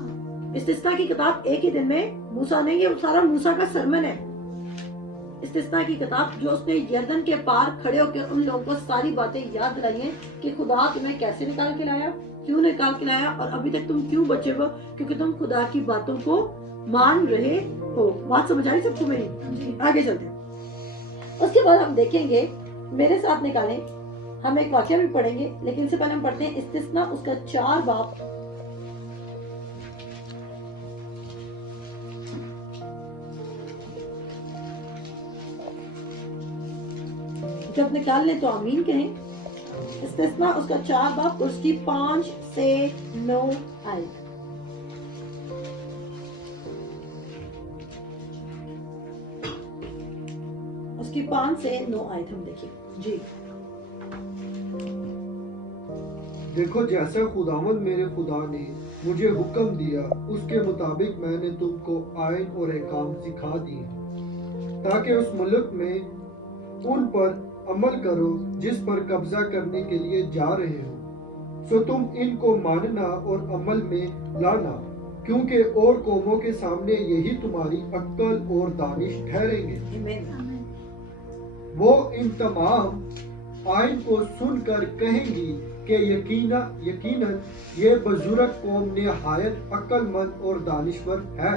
इस्तिस्ना की किताब एक ही दिन में, मूसा ने, ये सारा मूसा का सरमन है। इस्तिस्ना की किताब जो उसने यरदन के पार खड़े होकर उन लोगों को सारी बातें याद दिलाई हैं कि खुदा तुम्हें कैसे निकाल के लाया, क्यों निकाल के लाया, और अभी तक तुम क्यों बचे हो, क्योंकि तुम खुदा की बातों को मान रहे हो। बात समझ आ रही सबको मेरी? आगे चलते हैं। उसके बाद हम देखेंगे, मेरे साथ निकालें, हम एक वाक्य भी पढ़ेंगे, लेकिन इससे पहले हम पढ़ते हैं इस्तिस्ना उसका 4 बाब। जब निकाल लें तो आमीन कहें। इस्तिस्ना उसका 4 बाब उसकी 5 से 9 आयत। उसकी 5 से 9 आयत हम देखिए जी। देखो जैसा खुदावंद मेरे खुदा ने मुझे हुक्म दिया उसके मुताबिक मैंने तुमको आयन और अहकाम सिखा दिए, ताकि उस मुल्क में उन पर अमल करो जिस पर कब्जा करने के लिए जा रहे हो। सो तुम इनको मानना और अमल में लाना, क्योंकि और कौमों के सामने यही तुम्हारी अक्ल और दानिश ठहरेंगे। वो इन तमाम आयन को सुनकर कहेंगी कि यकीनन ये बुजुर्ग कौम निहायत अक्लमंद और दानिश्वर है,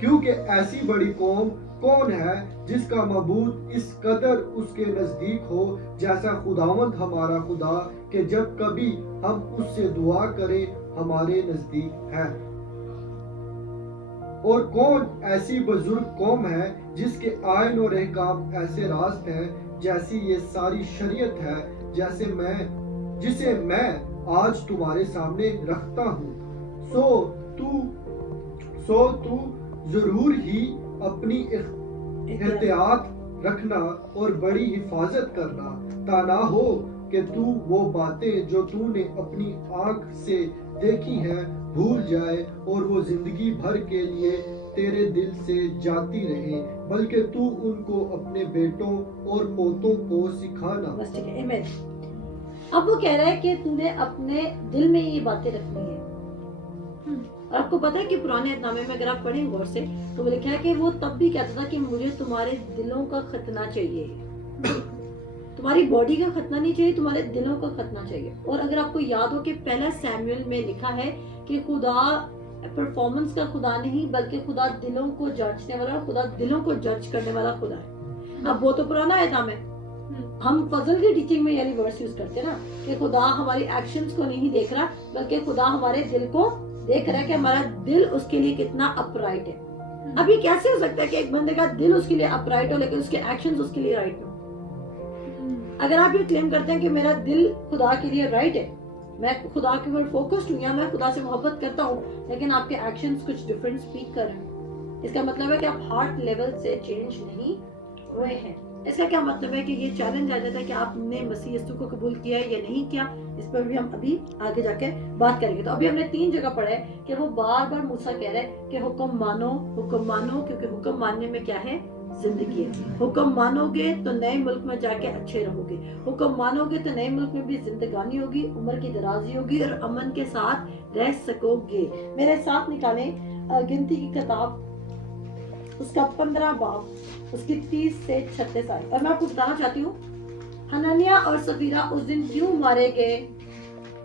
क्योंकि ऐसी बड़ी कौम कौन है जिसका मबूद इस कदर उसके नजदीक हो जैसा खुदावंद हमारा खुदा, कि जब कभी हम उससे दुआ करें हमारे नजदीक है। और कौन ऐसी बुजुर्ग कौम है जिसके आयन और अहकाम ऐसे रास्त हैं जैसी ये सारी शरीयत है जिसे मैं आज तुम्हारे सामने रखता हूँ। सो तू जरूर ही अपनी एहतियात रखना और बड़ी हिफाजत करना, ताना हो कि तू वो बातें जो तूने अपनी आंख से देखी हैं भूल जाए और वो जिंदगी भर के लिए तेरे दिल से जाती रहे, बल्कि तू उनको अपने बेटों और पोतों को सिखाना। बस ठीक है, आमीन। अब वो कह रहा है कि तूने अपने दिल में ये बातें रखनी है। और आपको पता है कि पुराने अहदनामे में अगर आप पढ़ें गौर से तो वो लिखा है कि वो तब भी कहता था कि मुझे तुम्हारे दिलों का खतना चाहिए, तुम्हारी बॉडी का खतना नहीं चाहिए, तुम्हारे दिलों का खतना चाहिए। और अगर आपको याद हो कि पहला सैमुएल में लिखा है कि खुदा परफॉर्मेंस का खुदा नहीं बल्कि खुदा दिलों को जांचने वाला, खुदा दिलों को जज करने वाला खुदा है। अब वो तो पुराना अहदनाम है, हम फजल की टीचिंग में यानी वर्ड्स यूज करते हैं ना कि खुदा हमारी एक्शंस को नहीं देख रहा बल्कि खुदा हमारे दिल को देख रहा है कि हमारा दिल उसके लिए कितना अपराइट है। अब ये कैसे हो सकता है कि एक बंदे का दिल उसके लिए अपराइट हो लेकिन उसके एक्शंस उसके लिए राइट हो? अगर आप ये क्लेम करते हैं कि मेरा दिल खुदा के लिए राइट है, मैं खुदा के ऊपर फोकस्ड हूँ या मैं खुदा से मोहब्बत करता हूँ, लेकिन आपके एक्शंस कुछ डिफरेंट स्पीक कर रहे हैं, इसका मतलब है कि आप हार्ट लेवल से चेंज नहीं हुए हैं। इसका क्या मतलब है कि ये चैलेंज आ जाता है कि आपने मसीह यीशु को कबूल किया है या नहीं किया। इस पर भी हम अभी आगे जाके बात करेंगे। तो अभी हमने 3 जगह पढ़ा है कि वो बार बार मूसा कह रहा है कि हुक्म मानो, क्योंकि हुक्म मानने में क्या है? जिंदगी है। हुक्म मानोगे तो नए मुल्क में जाके अच्छे रहोगे, हुक्म मानोगे तो नए मुल्क में भी जिंदगानी होगी, उम्र की दराजी होगी और अमन के साथ रह सकोगे। मेरे साथ निकालें गिनती की किताब उसका 15 बाब उसकी 30 से 36 आए। और मैं आपको बताना चाहती हूँ हनन्याह और सफीरा उस दिन क्यों मारे गए,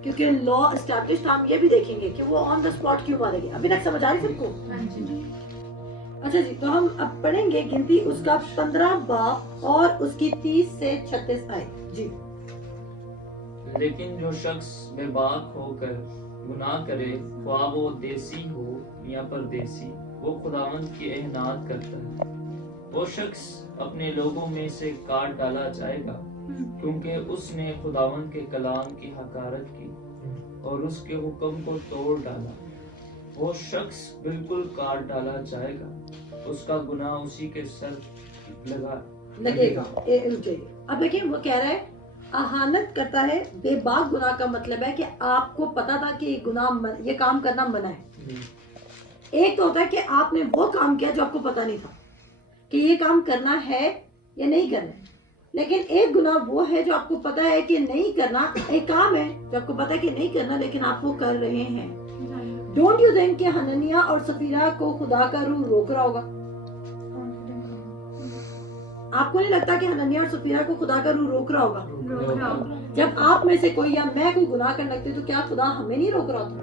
क्योंकि लॉ एस्टैब्लिश्ड। हम ये भी देखेंगे कि वो ऑन द स्पॉट क्यों मारे गए। अभी तक समझ आ रही सबको? अच्छा जी, तो हम अब पढ़ेंगे गिनती उसका 15 बाब और उसकी 30 से 36 आए जी। लेकिन जो शख्स बेबाक होकर गुनाह करे, ख्वाह वो देसी हो या परदेसी, वो खुदावंद की एहनात करता है। वो शख्स अपने लोगों में से काट डाला जाएगा, क्योंकि उसने खुदावंद के कलाम की हकारत की और उसके हुक्म को तोड़ डाला। वो शख्स बिल्कुल काट डाला जाएगा, उसका गुनाह उसी के सर लगेगा। अब देखिए वो कह रहा है अहानत करता है, बेबाक गुनाह का मतलब है कि आपको पता था कि ये काम करना मना है। एक तो होता है कि आपने वो काम किया जो आपको पता नहीं था कि ये काम करना है या नहीं करना है, लेकिन एक गुनाह वो है जो आपको पता है कि नहीं करना, एक काम है जो आपको पता है कि नहीं करना लेकिन आप वो कर रहे हैं। डोंट यू थिंक कि हननिया और सफीरा को खुदा का रूह रोक रहा होगा? आपको नहीं लगता कि हननिया और सफीरा को खुदा का रूह रोक रहा होगा? जब आप में से कोई या मैं कोई गुनाह करने लगते तो क्या खुदा हमें नहीं रोक रहा होता?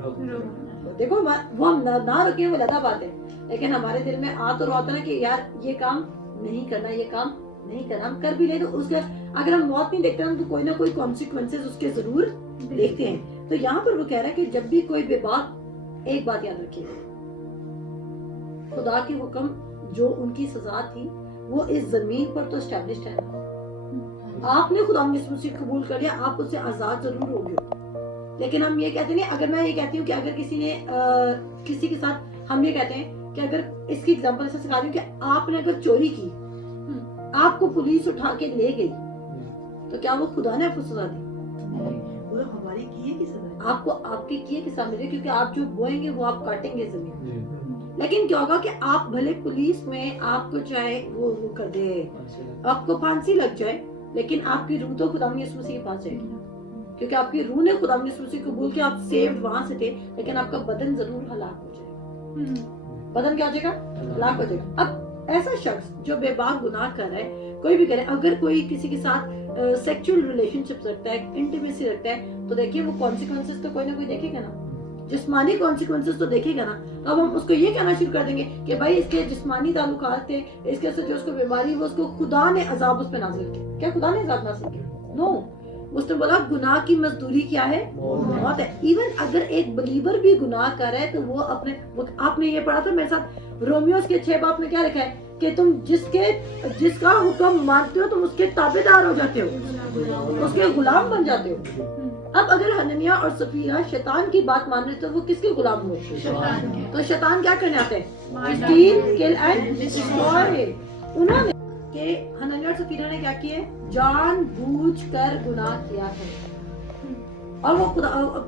देखो वो हम ना रोके वो अलग बात है, लेकिन हमारे दिल में आ तो रहा होता ना कि यार ये काम नहीं करना, ये काम नहीं करना। हम कर भी ले तो उसका अगर हम मौत नहीं देखते ना तो कोई ना कोई कॉन्सिक्वेंसेस उसके जरूर देखते हैं। तो यहाँ पर वो कह रहा है कि जब भी कोई बेबाक, एक बात याद रखिएगा, खुदा के हुक्म जो उनकी सजा थी वो इस जमीन पर तो एस्टैब्लिश्ड है ना। आपने खुदा की कबूल कर लिया, आप उससे आजाद जरूर हो गए, लेकिन हम ये कहते नहीं। अगर मैं ये कहती हूँ कि अगर किसी ने किसी के साथ, हम ये कहते हैं कि अगर इसकी एग्जांपल ऐसे सिखा रही हूँ कि आपने अगर चोरी की, आपको पुलिस उठा के ले गई, तो क्या वो खुदा ने आपको सजा दी? वो तो हमारी किए की सजा है। आपको आपके किए के साथ मिले, क्योंकि आप जो बोएंगे वो आप काटेंगे जमीन। लेकिन क्या होगा कि आप भले पुलिस में आपको चाहे वो कर दे, आपको फांसी लग जाए, लेकिन आपकी रूह तो खुदा यीशु मसीह के पास जाएगी, क्योंकि आपकी रूह ने खुदा यीशु मसीह को कबूल किया, आप सेव्ड वहां से थे, लेकिन आपका बदन जरूर हलाक हो जाएगा। बदन क्या हो जाएगा? हलाक हो जाएगा। अब ऐसा शख्स जो बेबाक गुनाह कर रहा है, कोई भी करे, अगर कोई किसी के साथ सेक्सुअल रिलेशनशिप रखता है, इंटीमेसी रखता है, तो देखिए वो कॉन्सिक्वेंसेस तो कोई ना कोई देखेगा ना, जिस्मानी कॉन्सिक्वेंसेस तो देखेगा ना। तो अब हम उसको ये कहना शुरू कर देंगे कि भाई इसके जिस्मानी ताल्लुकात थे, इसके से जो उसको बीमारी वो उसको खुदा ने अजाब उस पे नाजिल किया। क्या खुदा ने अजाब नाजिल किया? नो, उसने बोला गुनाह की मजदूरी क्या है? मौत है। इवन अगर एक बलीवर भी गुनाह कर रहा है तो वो अपने, आपने ये पढ़ा था मेरे साथ, रोमियोस के 6 बाब में क्या लिखा है कि तुम जिसका हुक्म मानते हो तुम उसके ताबेदार हो जाते हो, उसके गुलाम बन जाते हो। अब अगर हननिया और सफीरा शैतान की बात मान रहे तो वो किसके गुलाम हुए? तो शैतान क्या करने आते हैं? Steel, kill and destroy. उन्होंने कि हननिया और सफीरा ने क्या किया? जानबूझकर गुनाह किया है। और वो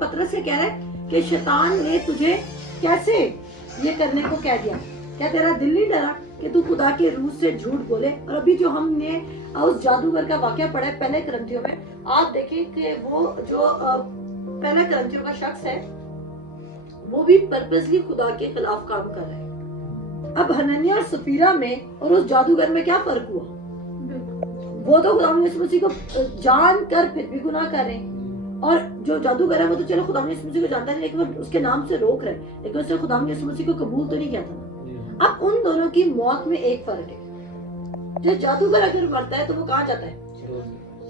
पतरस से कह रहा है कि शैतान ने तुझे कैसे ये करने को कह दिया? क्या तेरा दिल नहीं डरा कि तू खुदा के रूह से झूठ बोले? और अभी जो हमने उस जादूगर का वाकया पढ़ा है पहले करंथियों में, आप देखें कि वो जो पहला करंथियों का शख्स है वो भी पर्पसली खुदा के खिलाफ काम कर रहा है। अब हननिया और सफीरा में और उस जादूगर में क्या फर्क हुआ? वो तो खुदा यीशु मसीह को जान कर फिर भी गुनाह कर रहे हैं, और जो जादूगर है वो तो चलो खुदा यीशु मसीह को जानता है लेकिन वो उसके नाम से रोक रहे हैं, लेकिन उसने खुदा यीशु मसीह को कबूल तो नहीं किया था। अब उन दोनों की मौत में एक फर्क है। जो जादूगर अगर मरता है तो वो कहाँ जाता है?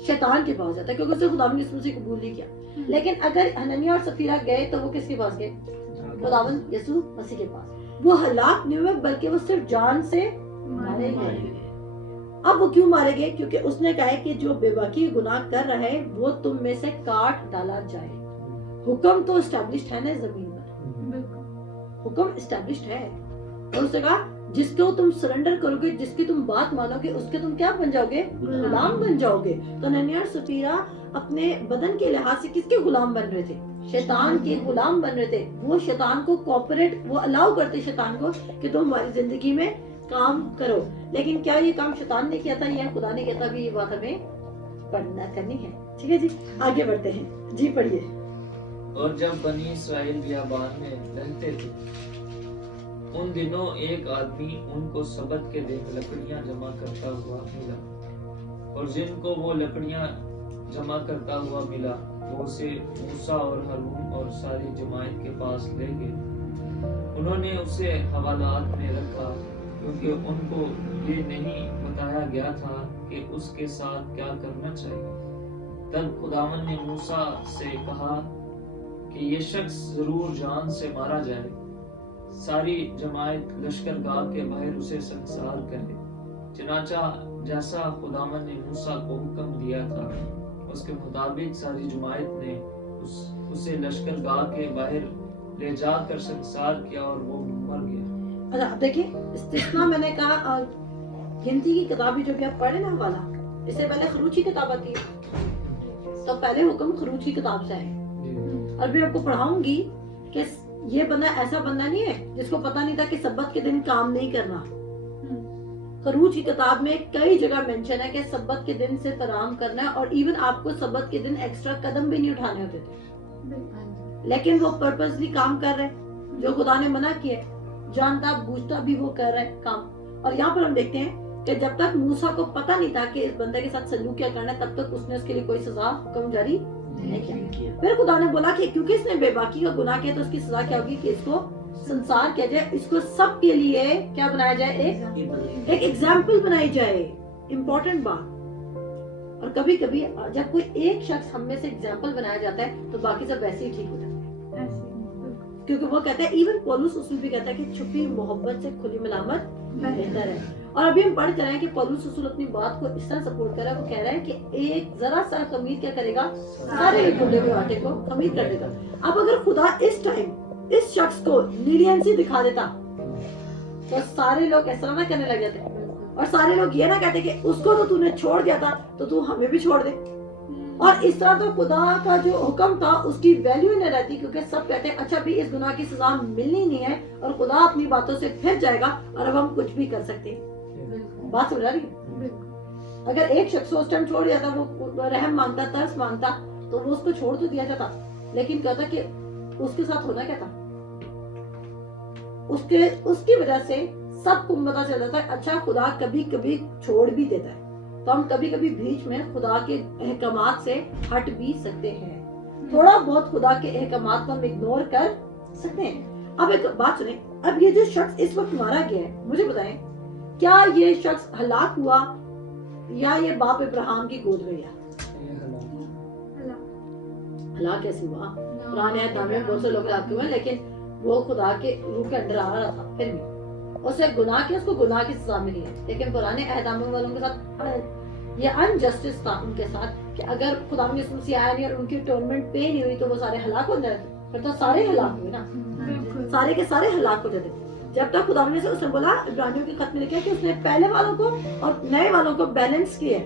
शैतान के पास जाता है, क्योंकि उसने खुदा यीशु मसीह कबूल नहीं किया। लेकिन अगर हननिया और सफीरा गए तो वो किसके पास गए? खुदावंद यीशु मसीह के पास। वो हलाक नहीं हुए बल्कि वो सिर्फ जान से मारे गए। अब वो क्यों मारे गए? क्योंकि उसने कहा है कि जो बेबाकी गुनाह कर रहा है वो तुम में से काट डाला जाए। हुक्म तो एस्टैब्लिश्ड है ना जमीन पर, हुक्म एस्टैब्लिश्ड है। और उसने कहा जिसको तुम सरेंडर करोगे, जिसकी तुम बात मानोगे, उसके तुम क्या बन जाओगे? गुलाम बन जाओगे। तो हननिया और सफीरा अपने बदन के लिहाज से किसके गुलाम बन रहे थे? शैतान के गुलाम बन रहे थे। वो शैतान को कोऑपरेट, वो अलाउ करते शैतान को कि तुम हमारी जिंदगी में काम करो। लेकिन क्या ये काम शैतान ने किया था या खुदा ने किया था? भी ये बात हमें पढ़ना करनी है। ठीक है जी, आगे बढ़ते हैं जी, पढ़िए। और जब बनी इस्राएल बियाबान में रहते थे उन दिनों एक आदमी उनको सबत के दिन लकड़ियां जमा करता हुआ मिला, और जिनको वो लकड़ियां जमा करता हुआ मिला वो उसे मूसा और हारून और सारी जमात के पास ले गए। उन्होंने उसे हवालात में रखा क्योंकि उनको ये नहीं बताया गया था कि उसके साथ क्या करना चाहिए। तब खुदावन ने मूसा से कहा कि ये शख्स जरूर जान से मारा जाए। सारी जमात लश्करगाह के बाहर उसे संसार करे। चनाचा जैसा खुदावन ने मूसा को हुक्म दिया था उसके मुताबिक सारी जमात ने उसे लश्करगाह के बाहर ले जाकर संसार किया और वो मर गया। अच्छा, अब देखिए इस्तिस्ना मैंने कहा गिनती की किताबी जो भी आप पढ़े ना वाला, इससे पहले खरूची किताब आती है। तो पहले हुक्म खरूज की किताब से आए, जी, और मैं आपको पढ़ाऊंगी कि ये बंदा ऐसा बंदा नहीं है जिसको पता नहीं था कि सब्बत के दिन काम नहीं करना। खरूज की किताब में कई जगह मेंशन है कि सब्बत के दिन सिर्फ आराम करना है, और इवन आपको सब्बत के दिन एक्स्ट्रा कदम भी नहीं उठाने होते थे, लेकिन वो पर्पसली काम कर रहे हैं जो खुदा ने मना किया, जानता बूझता भी वो कर रहा है काम। और यहाँ पर हम देखते हैं कि जब तक मूसा को पता नहीं था कि इस बंदे के साथ सलूक क्या करना है, तब तक उसने उसके लिए कोई सजा हुक्म जारी नहीं किया। फिर खुदा ने बोला कि क्योंकि इसने बेबाकी का गुनाह किया तो उसकी सजा क्या होगी कि इसको संसार किया जाए, इसको सबके लिए क्या बनाया जाए, एक एग्जाम्पल बनाई जाए। इम्पोर्टेंट बात। और कभी कभी जब कोई एक शख्स हम में से एग्जाम्पल बनाया जाता है तो बाकी सब वैसे ही ठीक हो जाते हैं, क्योंकि वो कहता है, इवन पौलुस उसमें भी कहता है कि छुपी मोहब्बत से खुली मलामत बेहतर है। और अभी हम पढ़ रहे हैं कि पौलुस रसूल अपनी बात को इस तरह सपोर्ट कर रहा है, वो कह रहा है कि एक जरा सा खमीर क्या करेगा, सारे गुंडे हुए आटे को खमीर कर देगा। अब अगर खुदा इस टाइम इस शख्स को लीनियंसी दिखा देता तो सारे लोग ऐसा ना करने लग जाते, और सारे लोग ये ना कहते कि उसको तो तूने छोड़ दिया था तो तू हमें भी छोड़ दे। और इस तरह तो खुदा का जो हुक्म था उसकी वैल्यू ही नहीं रहती, क्योंकि सब कहते हैं अच्छा भी इस गुनाह की सजा मिलनी नहीं है, और खुदा अपनी बातों से फिर जाएगा और अब हम कुछ भी कर सकते हैं। बात समझ रही है? अगर एक शख्स उस टाइम छोड़ दिया था, वो रहम मांगता, तरस मांगता, तो वो उसको छोड़ तो दिया जाता, लेकिन कहता कि उसके साथ होना क्या था, उसकी वजह से सबको पता चल जाता है अच्छा खुदा कभी कभी छोड़ भी देता है, तो हम कभी कभी बीच में खुदा के अहकामात से हट भी सकते हैं, थोड़ा बहुत खुदा के अहकामात को हम इग्नोर कर सकते हैं। अब एक बात सुने, अब ये जो शख्स इस वक्त मारा गया है, मुझे बताएं क्या ये शख्स हलाक हुआ या ये बाप इब्राहिम की गोद में गया? हलाक कैसे हुआ? पुराने अहद में बहुत से लोग हलाक हुए, लेकिन वो खुदा के रूह के अंदर आ रहा था, फिर भी उसने गुनाह किया, उसको गुनाह की सजा मिली है। लेकिन पुराने अहद वालों के साथ ये अनजस्टिस था उनके साथ कि अगर खुदा में यीशु मसीह आया नहीं और उनकी अटोनमेंट पे नहीं हुई तो वो सारे हलाक हो जाते, फिर तो सारे हलाक हुए ना, सारे के सारे हलाक हो जाते। जब तक खुदा ने उसने बोला, इब्रानियों के खत में लिखा है कि उसने पहले वालों को और नए वालों को बैलेंस किया है।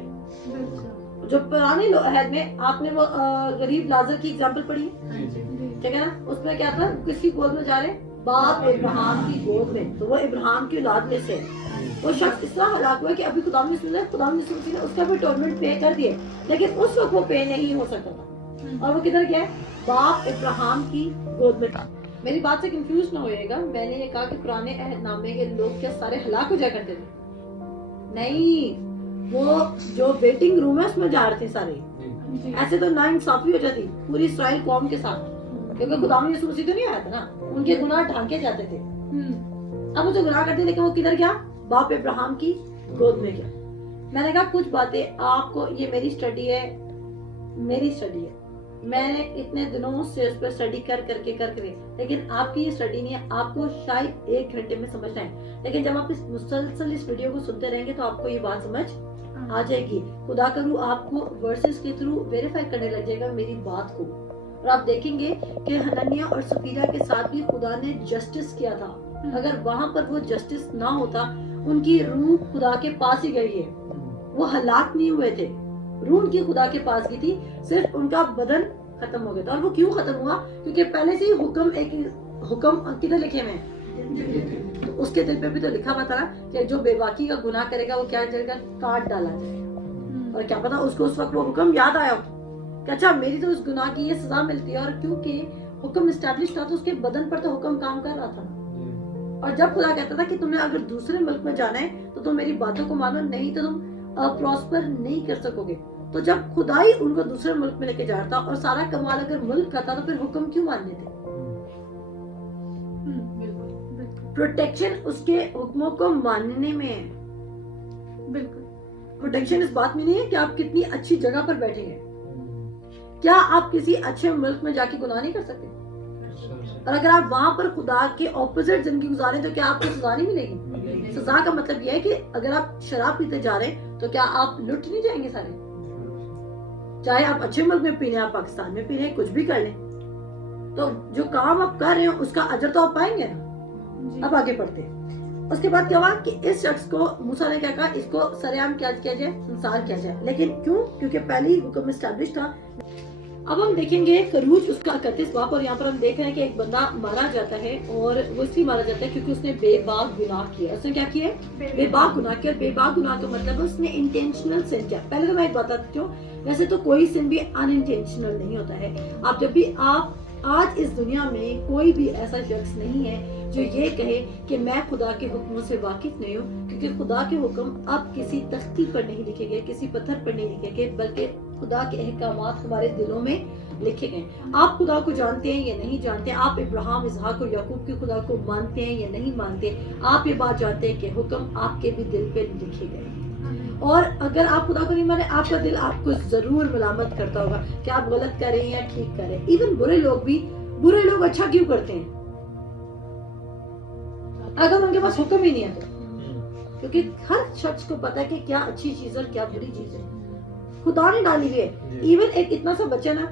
जो पुराने अहद में आपने वो गरीब लाजर की एग्जांपल पढ़ी है, ठीक है ना, उसमें क्या था, किसकी गोद में जा रहे, बाप इब्राहिम की गोद में, तो वो इब्राहिम की औलाद में से वो शख्स इस तरह हलाक हुआ कि अभी खुदा ने उसका भी टोर्नमेंट पे कर दिए, लेकिन उस वक्त वो पे नहीं हो सकता था, और वो किधर गया, बाप इब्राहिम की गोद में था। मेरी बात से कंफ्यूज ना होइएगा, मैंने ये कहा कि पुराने अहदनामे के लोग क्या सारे हलाक हो जाया करते थे? नहीं, वो जो वेटिंग रूम है उसमें जा रहे थे सारे। ऐसे तो ना इंसाफी हो जाती पूरी इस्राइल कौम के साथ, क्योंकि खुदा में यीशु मसीह तो नहीं आया था ना, उनके गुनाह ढांके जाते थे। अब वो जो गुनाह करते, लेकिन वो किधर गया, बाप इब्राहिम की गोद में गया। मैंने कहा कुछ बातें आपको, ये मेरी स्टडी है, मैंने इतने दिनों से उस पर स्टडी करके, लेकिन आपकी ये स्टडी नहीं है, आपको शायद 1 घंटे में समझना है, लेकिन जब आप इस मुसलसल इस वीडियो को सुनते रहेंगे तो आपको ये बात समझ आ जाएगी। खुदा करूँ आपको वर्सेस के थ्रू वेरीफाई करने लग जाएगा मेरी बात को, और आप देखेंगे कि हनन्याह और सफीरा के साथ भी खुदा ने जस्टिस किया था। अगर वहां पर वो जस्टिस ना होता, उनकी रूह खुदा के पास ही गई है, वो हलाक नहीं हुए थे, रूह उनकी खुदा के पास गई थी, सिर्फ उनका बदन खत्म हो गया था। और वो क्यों खत्म हुआ, क्योंकि पहले से ही हुक्म किधर लिखे हुए हैं, तो उसके दिल पे भी तो लिखा हुआ था कि जो बेबाकी का गुनाह करेगा वो क्या करेगा, काट डाला जाएगा। और क्या पता उसको उस वक्त वो हुक्म याद आया हो कि अच्छा मेरी तो उस गुनाह की ये सजा मिलती है, और क्योंकि हुक्म एस्टैब्लिश था तो उसके बदन पर तो हुक्म काम कर रहा था। और जब खुदा कहता था कि तुम्हें अगर दूसरे मुल्क में जाना है तो तुम मेरी बातों को मानो, नहीं तो तुम प्रॉस्पर नहीं कर सकोगे। तो जब खुदा ही उनको दूसरे मुल्क में लेके जाता और सारा कमाल अगर मुल्क का था तो फिर हुक्म क्यों मानने थे? प्रोटेक्शन उसके हुक्मों को मानने में है। बिल्कुल, प्रोटेक्शन इस बात में नहीं है कि आप कितनी अच्छी जगह पर बैठेंगे। क्या आप किसी अच्छे मुल्क में जाके गुनाह नहीं कर सकते? और अगर आप वहां पर खुदा के ऑपोजिट जिंदगी गुजारें तो क्या आपको सजा नहीं मिलेगी? सजा का मतलब यह है कि अगर आप शराब पीते जा रहे हैं तो क्या आप लुट नहीं जाएंगे सारे? चाहे आप अच्छे मुल्क में पी लें, आप पाकिस्तान में पी लें, कुछ भी कर लें, तो जो काम आप कर रहे हो उसका अजर तो आप पाएंगे ना। अब आगे बढ़ते हैं। उसके बाद क्या हुआ कि इस शख्स को मूसा ने क्या कहा, इसको सरेआम क्या किया जाए, संसार किया जाए। लेकिन क्यों? क्योंकि पहले ही हुक्म एस्टैब्लिश था, अब हम देखेंगे खरूज उसका 31 बाप, और यहाँ पर हम देख रहे हैं कि एक बंदा मारा जाता है, और वो इसलिए मारा जाता है क्योंकि उसने बेबाक गुनाह किया। उसने क्या किया? बेबाक गुनाह किया। और बेबाक गुनाह का मतलब उसने इंटेंशनल सिन किया। पहले तो मैं एक बताती हूँ, वैसे तो कोई सिन भी अनइंटेंशनल नहीं होता है। आप जब भी आप आज इस दुनिया में कोई भी ऐसा शख्स नहीं है जो ये कहे कि मैं खुदा के हुक्मों से वाकिफ नहीं हूँ, क्योंकि खुदा के हुक्म अब किसी तख्ती पर नहीं लिखे गए, किसी पत्थर पर नहीं लिखे गए, बल्कि खुदा के अहकामात हमारे दिलों में लिखे गए। आप खुदा को जानते हैं या नहीं जानते, आप इब्राहिम, इसहाक और याकूब के खुदा को मानते हैं या नहीं मानते, आप ये बात जानते हैं कि हुक्म आपके भी दिल पे लिखे गए। और अगर आप खुदा को नहीं माने, आपका दिल आपको जरूर मलामत करता होगा कि आप गलत कर रहे हैं या ठीक कर रहे हैं। इवन बुरे लोग अच्छा क्यों करते हैं अगर उनके पास हुक्म ही नहीं है तो? क्योंकि हर शख्स को पता है कि क्या अच्छी चीज और क्या बुरी चीज है, खुदा ने डाली हुई है। इवन एक इतना सा बच्चा ना,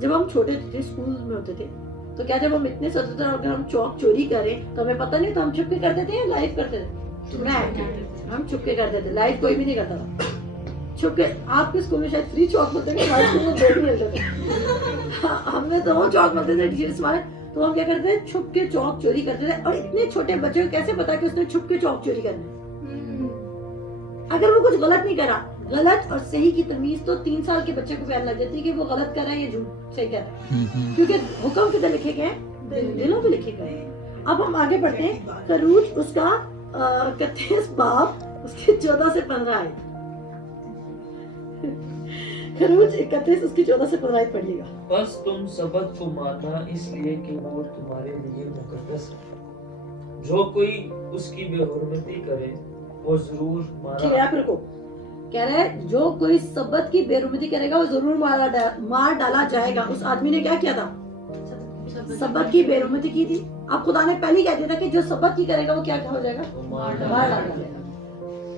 जब हम छोटे थे स्कूल में होते थे, तो क्या जब हम इतने सोचते थे अगर हम चौक चोरी करें तो हमें पता नहीं, तो हम छुप के करते थे या लाइव करते थे? हम छुप के करते थे, लाइव कोई भी नहीं करता था। छुप के, आपके स्कूल में शायद फ्री चौक मिलते थे, हमारे स्कूल में दो मिलते थे। हमने दो चौक मिलते थे टीचर्स हमारे, तो हम क्या करते थे? छुप के चौक चोरी करते थे। और इतने छोटे बच्चे को कैसे पता कि उसने छुप के चौक चोरी करना? अगर वो कुछ गलत नहीं करा, गलत और सही की तमीज तो 3 साल के बच्चे को पहले लग जाती है कि वो गलत कर रहा है या झूठ सही कर रहा है, क्योंकि हुक्म किधर लिखे गए? दिलों पे लिखे गए। अब हम आगे बढ़ते हैं। खरूज उसका 31 बाप उसके 14 से 15 आए। खरूज 31 उसकी 14 से 15 आयत पढ़िएगा। बस तुम सबत को मानना इसलिए कि वो तुम्हारे लिए मुकद्दस है। जो कोई उसकी बेहुरमती करे वो जरूर ठीक है, आप रुको। कह रहा है जो कोई सबत की बेरुमती करेगा वो जरूर मार डाला जाएगा। उस आदमी ने क्या किया था? सबत की बेरुमती की थी। अब खुदा ने पहले कह दिया था कि जो सबत की करेगा वो क्या हो जाएगा? मार डाला जाएगा।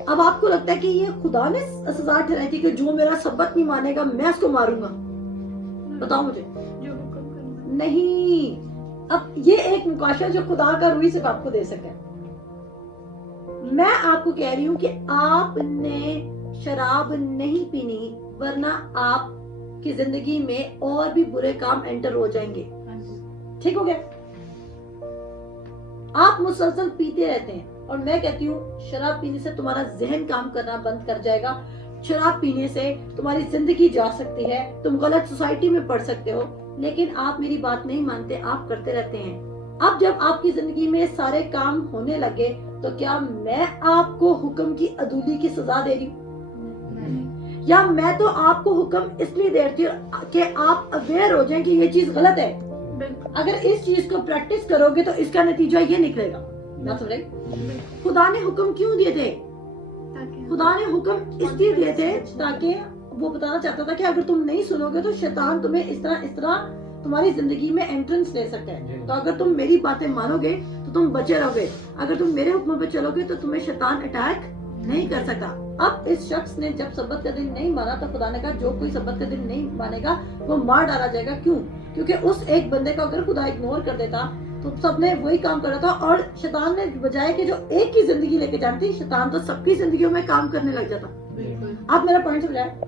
अब आपको लगता है कि ये खुदा ने सजा ठहराई थी कि जो मेरा सबत नहीं मानेगा मैं उसको मारूंगा? बताओ मुझे। नहीं, अब ये एक मुकाशा जो खुदा का रूही सिर्फ आपको दे सके। मैं आपको कह रही हूँ कि आपने शराब नहीं पीनी, वरना आपकी जिंदगी में और भी बुरे काम एंटर हो जाएंगे। ठीक हो गया? आप मुसलसल पीते रहते हैं, और मैं कहती हूँ शराब पीने से तुम्हारा जहन काम करना बंद कर जाएगा। शराब पीने से तुम्हारी जिंदगी जा सकती है, तुम गलत सोसाइटी में पड़ सकते हो, लेकिन आप मेरी बात नहीं मानते, आप करते रहते हैं। अब जब आपकी जिंदगी में सारे काम होने लगे तो क्या मैं आपको हुक्म की अदूली की सजा दे रही हूँ? या मैं तो आपको हुक्म इसलिए दे रही हूँ कि आप अवेयर हो जाएं कि ये चीज गलत है। अगर इस चीज को प्रैक्टिस करोगे तो इसका नतीजा ये निकलेगा। ना समझे? खुदा ने हुक्म क्यों दिए थे? खुदा ने हुक्म इसलिए दिए थे ताकि वो बताना चाहता था कि अगर तुम नहीं सुनोगे तो शैतान तुम्हें इस तरह तुम्हारी जिंदगी में एंट्रेंस ले सकता है। तो अगर तुम मेरी बातें मानोगे तो तुम बचे रहोगे, अगर तुम मेरे हुक्म पे चलोगे तो तुम्हें शैतान अटैक नहीं कर सकता। अब इस शख्स ने जब सब्बत का दिन नहीं माना तो खुदा ने कहा जो कोई सब्बत का दिन नहीं मानेगा वो मार डाला जाएगा। क्यों? क्योंकि उस एक बंदे को अगर खुदा इग्नोर कर देता तो सबने वही काम करा था, और शैतान ने बजाय कि जो एक की जिंदगी लेके जाती, शैतान तो सबकी जिंदगियों में काम करने लग जाता। आप मेरा पॉइंट समझाए?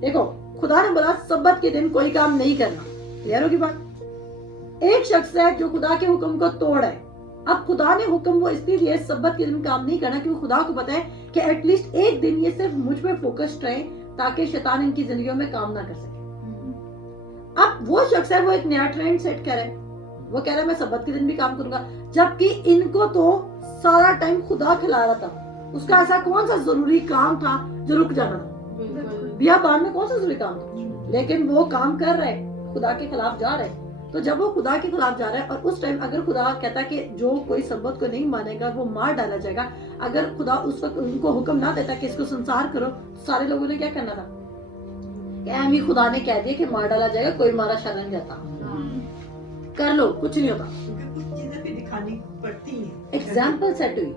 देखो, खुदा ने बोला सब्बत के दिन कोई काम नहीं करना। क्लियर होगी बात? एक शख्स है जो खुदा के हुक्म को तोड़ है। अब खुदा ने हुक्म वो इसलिए दिया सब्बत के दिन काम नहीं करना क्योंकि खुदा को पता है कि एटलीस्ट एक दिन ये सिर्फ मुझ पे फोकस्ड रहे ताकि शैतान इनकी जिंदगियों में काम ना कर सके। अब वो शख्स है वो एक नया ट्रेंड सेट करे, वो कह रहा है मैं सब्बत के दिन भी काम करूंगा, जबकि इनको तो सारा टाइम खुदा खिला रहा था। उसका ऐसा कौन सा जरूरी काम था जो रुक जाना था? बियाबान में कौन सा जरूरी काम था? लेकिन वो काम कर रहे, खुदा के खिलाफ जा रहे। तो जब वो खुदा के खिलाफ जा रहा है और उस टाइम अगर खुदा कहता कि जो कोई सब्बत को नहीं मानेगा वो मार डाला जाएगा, अगर खुदा उस वक्त उनको हुक्म ना देता कि इसको संसार करो, सारे लोगों ने क्या करना था? अहमी खुदा ने कह दिया कि मार डाला जाएगा, कोई मारा शरण नहीं जाता, कर लो, कुछ नहीं होता। कुछ चीजें भी दिखानी पड़ती हैं। एग्जाम्पल सेट हुई,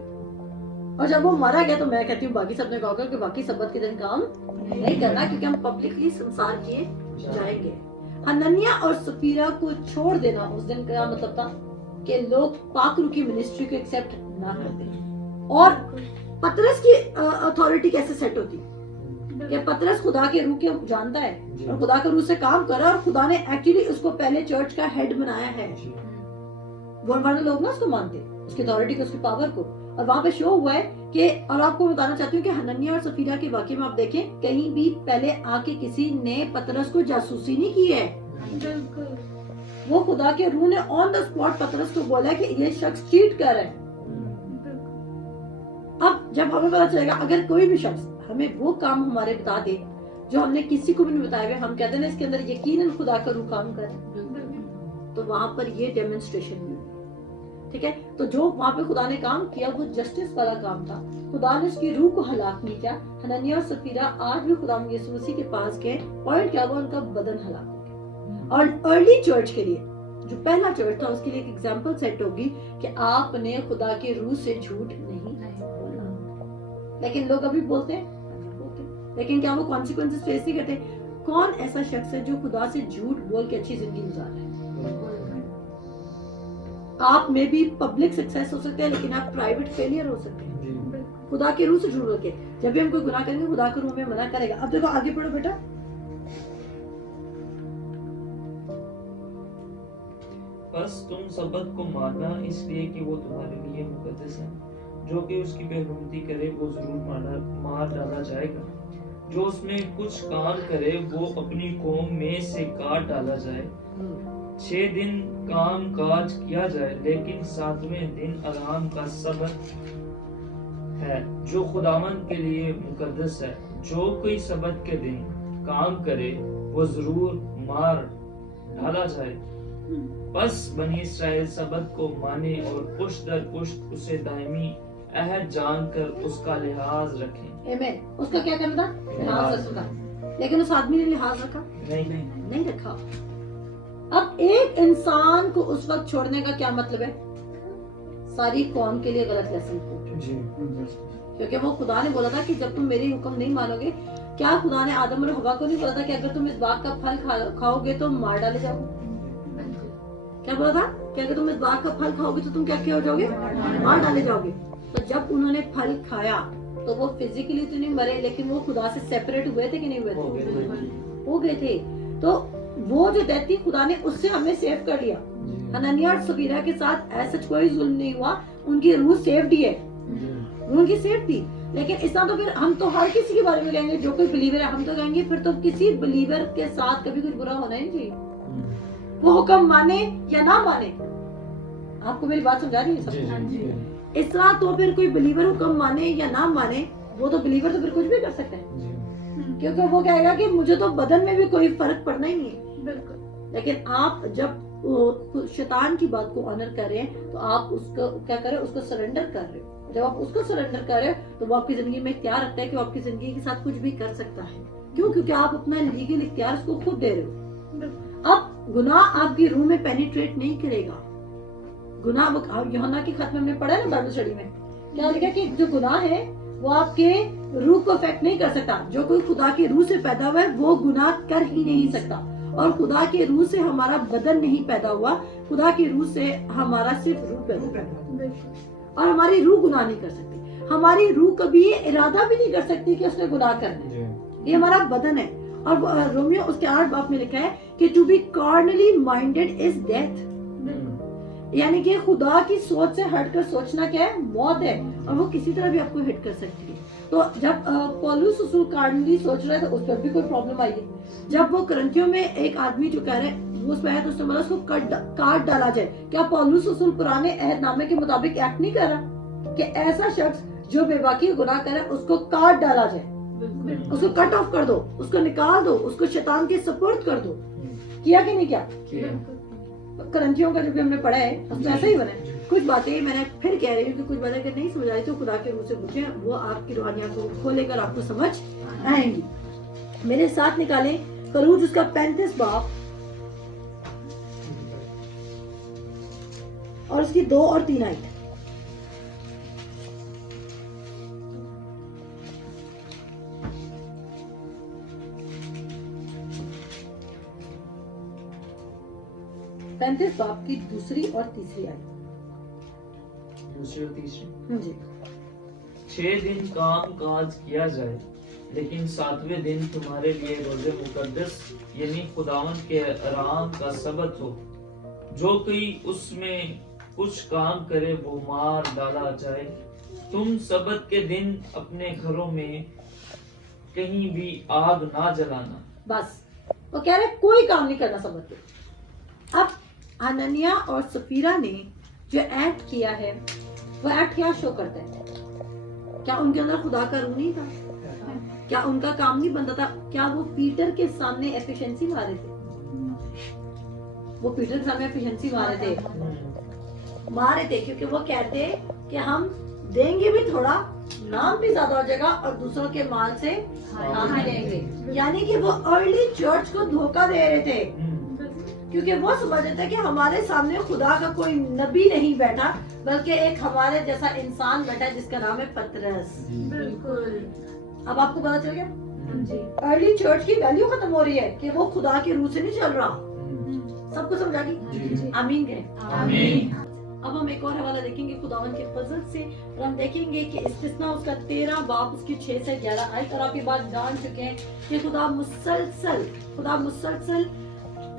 और जब वो मारा गया तो मैं कहती हूँ बाकी सबने कहा कि बाकी सब्बत के दिन काम नहीं करना क्योंकि हम पब्लिकली संसार किए जाएंगे। हनन्याह और सफीरा को छोड़ देना उस दिन का मतलब था कि लोग पाकरू की मिनिस्ट्री को एक्सेप्ट ना करते। और पतरस की अथॉरिटी कैसे सेट होती? کہ پطرس خدا کے روح کے جانتا ہے جی اور خدا کے روح سے کام کر رہا ہے اور خدا نے ایکچولی اس کو پہلے چرچ کا ہیڈ بنایا ہے. جی ورنہ لوگ نا اس کو مانتے اس کی اتھارٹی کو اس کی پاور کو, اور وہاں پہ شو ہوا ہے کہ, اور آپ کو بتانا چاہتی ہوں کہ حنانیہ اور سفیرہ کے واقعے میں آپ دیکھیں کہیں بھی پہلے آ کے کسی نے پطرس کو جاسوسی نہیں کی ہے. بالکل وہ خدا کے روح نے آن دا اسپاٹ پطرس کو بولا کہ یہ شخص چیٹ کر رہا ہے. اب جب ہمیں پتا چلے گا اگر کوئی بھی شخص ہمیں وہ کام ہمارے بتا دے جو ہم نے کسی کو بھی نہیں بتایا ہوئے, ہم کہتے ہیں اس کے اندر یقیناً خدا کا روح کام کر رہا ہے, تو وہاں پر یہ ڈیمونسٹریشن ہوئی. ٹھیک ہے, تو جو وہاں پہ خدا نے کام کیا وہ جسٹس والا کام تھا. خدا نے اس کی روح کو ہلاک نہیں کیا. حنانیہ اور سفیرہ آج بھی خدا یسوع مسیح کے پاس گئے, پوائنٹ کیا ہوا, ان کا بدن ہلاک ہو گیا. اور ارلی چرچ کے لیے جو پہلا چرچ تھا اس کے لیے ایک ایگزامپل سیٹ ہوگی کہ آپ نے خدا کے روح سے جھوٹ نہیں بولنا. لیکن لوگ ابھی بولتے ہیں, لیکن کیا وہ کانسیکوینسز فیس نہیں کرتے؟ کون ایسا شخص ہے جو خدا سے جھوٹ بول کے اچھی زندگی گزار رہا ہے؟ آپ میں بھی پبلک سکسیس ہو سکتے ہیں لیکن آپ پرائیویٹ فیلئر ہو سکتے ہیں خدا کے روح سے جھوٹ بول کے. جب بھی ہم کوئی گناہ کریں گے خدا کے روح ہمیں منع کرے گا. اب دیکھو آگے پڑھو بیٹا. بس تم سبت کو مانا اس لیے کہ وہ تمہارے لیے مقدس ہے. جو کہ اس کی بے حرمتی کرے وہ ضرور مار ڈالا جائے گا. جو اس میں کچھ کام کرے وہ اپنی قوم میں سے کاٹ ڈالا جائے. 6 دن کام کاج کیا جائے لیکن 7ویں دن آرام کا سبت ہے جو خداوند کے لیے مقدس ہے. جو کوئی سبت کے دن کام کرے وہ ضرور مار ڈالا جائے. بس بنی اسرائیل سبت کو مانے اور پشت در پشت اسے دائمی عہد جان کر اس کا لحاظ رکھیں. آمین. اس کا کیا کرنا تھا؟ لحاظ رکھنا. لیکن اس آدمی نے لحاظ رکھا نہیں رکھا. اب ایک انسان کو اس وقت چھوڑنے کا کیا مطلب ہے؟ ساری قوم کے لیے غلط لیسن کو, کیونکہ وہ خدا نے بولا تھا کہ جب تم میری حکم نہیں مانو گے, کیا خدا نے آدم اور حوا کو نہیں بولا تھا کہ اگر تم اس باغ کا پھل کھاؤ گے تو مار ڈالے جاؤ گے؟ کیا بولا تھا کہ اگر تم اس باغ کا پھل کھاؤ گے تو تم کیا ہو جاؤ گے؟ مار ڈالے جاؤ گے. تو جب انہوں نے پھل کھایا تو وہ فزیکلی تو نہیں مرے لیکن وہ خدا سے سیپریٹ ہوئے تھے کہ نہیں ہوئے تھے؟ ہو گئے تھے. تو وہ جو ڈیتھ تھی خدا نے اس سے ہمیں سیو کر لیا. حنانیہ اور سفیرہ کے ساتھ ایسا کوئی ظلم نہیں ہوا, ان کی روح سیفڈ ہی ہے, ان کی سیف تھی. لیکن اس طرح تو پھر ہم تو ہر کسی کے بارے میں کہیں گے جو کوئی بلیور ہے, ہم تو کہیں گے پھر تو کسی بلیور کے ساتھ کبھی کچھ برا ہونا ہی نہیں چاہیے, وہ حکم مانے یا نہ مانے. آپ کو میری بات سمجھا رہی ہے؟ اس طرح تو پھر کوئی بلیور حکم مانے یا نہ مانے, وہ تو بلیور تو پھر کچھ بھی کر سکتا ہے, کیونکہ وہ کہے گا کہ مجھے تو بدن میں بھی کوئی فرق پڑنا ہی نہیں ہے. بالکل. لیکن آپ جب شیطان کی بات کو آنر کر رہے ہیں تو آپ اس کو کیا کر رہے ہیں؟ اس کو سرنڈر کر رہے ہو. جب آپ اس کو سرنڈر کر رہے ہو تو وہ آپ کی زندگی میں اختیار رکھتا ہے کہ وہ آپ کی زندگی کے ساتھ کچھ بھی کر سکتا ہے. کیوں؟ کیونکہ آپ اپنا لیگل اختیار اس کو خود دے رہے ہو. اب گناہ آپ کی روح میں پینیٹریٹ نہیں کرے گا. گناہ یوحنا کے خط میں ہم نے پڑھا ہے نا بائبل اسٹڈی میں, کیا لکھا کہ جو گناہ ہے وہ آپ کے روح کو افیکٹ نہیں کر سکتا. جو کوئی خدا کے روح سے پیدا ہوا ہے وہ گناہ کر ہی نہیں سکتا. اور خدا کے روح سے ہمارا بدن نہیں پیدا ہوا, خدا کی روح سے ہمارا صرف روح پیدا ہوا. اور ہماری روح گناہ نہیں کر سکتی. ہماری روح کبھی ارادہ بھی نہیں کر سکتی کہ اس نے گناہ کرنا ہے. یہ ہمارا بدن ہے. اور رومیو اس کے 8 باب میں لکھا ہے کہ to be carnally minded is death, یعنی کہ خدا کی سوچ سے ہٹ کر سوچنا کیا ہے؟ موت ہے. اور وہ کسی طرح بھی آپ کو ہٹ کر سکتی ہے. تو جب پولس رسول کارنلی سوچ رہا ہے تو اس پر بھی کوئی پرابلم آئی ہے. جب وہ کرنتھیوں میں ایک آدمی جو کہہ رہے ہیں وہ اس میں ہے تو اس نے بولا اس کو کاٹ ڈالا جائے. کیا پولس رسول پرانے عہد نامے کے مطابق ایکٹ نہیں کر رہا کہ ایسا شخص جو بے باکی گناہ کرے اس کو کاٹ ڈالا جائے, اس کو کٹ آف کر دو, اس کو نکال دو, اس کو شیطان کے سپورٹ کر دو؟ کیا کہ نہیں کیا؟ کرنتھیوں کا جو بھی ہم نے پڑھا ہے اس میں ایسا ہی بنا ہے. کچھ باتیں میں نے پھر کہہ رہی ہوں کہ کچھ باتیں اگر نہیں سمجھ آئی تو خدا کے روح سے پوچھیں, وہ آپ کی روحانیات کو کھولے کر آپ کو سمجھ آئیں گی. میرے ساتھ نکالیں خروج اس کا 35 باب اور اس کی 2 اور 3 آیت. باب کی 2 اور 3 آیت. 2 اور 3 جی. 6 دن کام کاج کیا جائے लेकिन 7वें दिन तुम्हारे लिए रोजे मुकद्दस यानी खुदावन के आराम का सबत हो। जो कोई उसमें कुछ काम करे वो मार डाला जाए। तुम सबत के दिन अपने घरों में कहीं भी आग ना जलाना। बस वो कह रहे कोई काम नहीं करना सबत के। अब हनन्याह और सफीरा ने जो एक्ट किया है वो एक्ट क्या शो करता है? क्या उनके अंदर खुदा का रूह नहीं था? क्या उनका काम नहीं बनता था? क्या वो पीटर के सामने एफिशिएंसी मार रहे थे? वो पीटर के सामने एफिशिएंसी मार रहे थे क्योंकि वो कहते कि हम देंगे भी थोड़ा, नाम भी ज्यादा हो जाएगा और दूसरों के माल से नाम भी लेंगे। यानी कि वो अर्ली चर्च को धोखा दे रहे थे क्योंकि वो समझ रहे थे कि हमारे सामने खुदा का कोई नबी नहीं बैठा बल्कि एक हमारे जैसा इंसान बैठा है जिसका नाम है पतरस। बिल्कुल। अब आपको पता चल गया? जी। अर्ली चर्च की वैल्यू खत्म हो रही है कि वो खुदा के रूह से नहीं चल रहा। सबको समझ आ गई? आमीन कहें। आमीन। अब हम एक और हवाला देखेंगे खुदावन के फजल से और हम देखेंगे कि इस्तिस्ना उसका 13 बाब उसकी 6 से 11 आयत। और आप ये बात जान चुके हैं कि खुदा मुसलसल